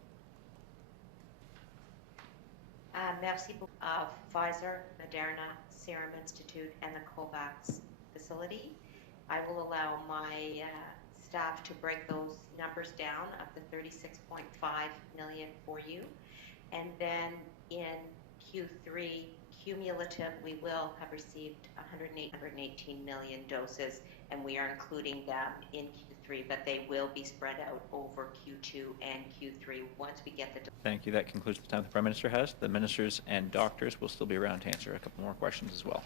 Merci beaucoup. Pfizer, Moderna, Serum Institute, and the COVAX facility. I will allow my staff to break those numbers down of the 36.5 million for you. And then in Q3, cumulative, we will have received 118 million doses, and we are including them in Q3, but they will be spread out over Q2 and Q3 once we get the... Thank you. That concludes the time the Prime Minister has. The ministers and doctors will still be around to answer a couple more questions as well.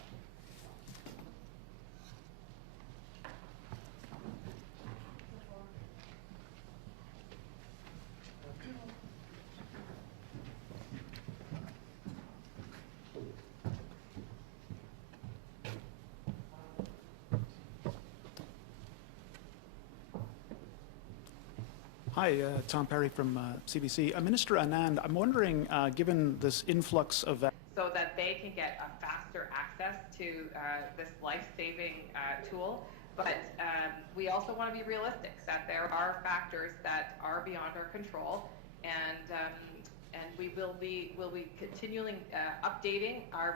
Hi, Tom Perry from CBC. Minister Anand, I'm wondering, given this influx of... So that they can get a faster access to this life-saving tool. But we also want to be realistic that there are factors that are beyond our control, and we will be continually updating our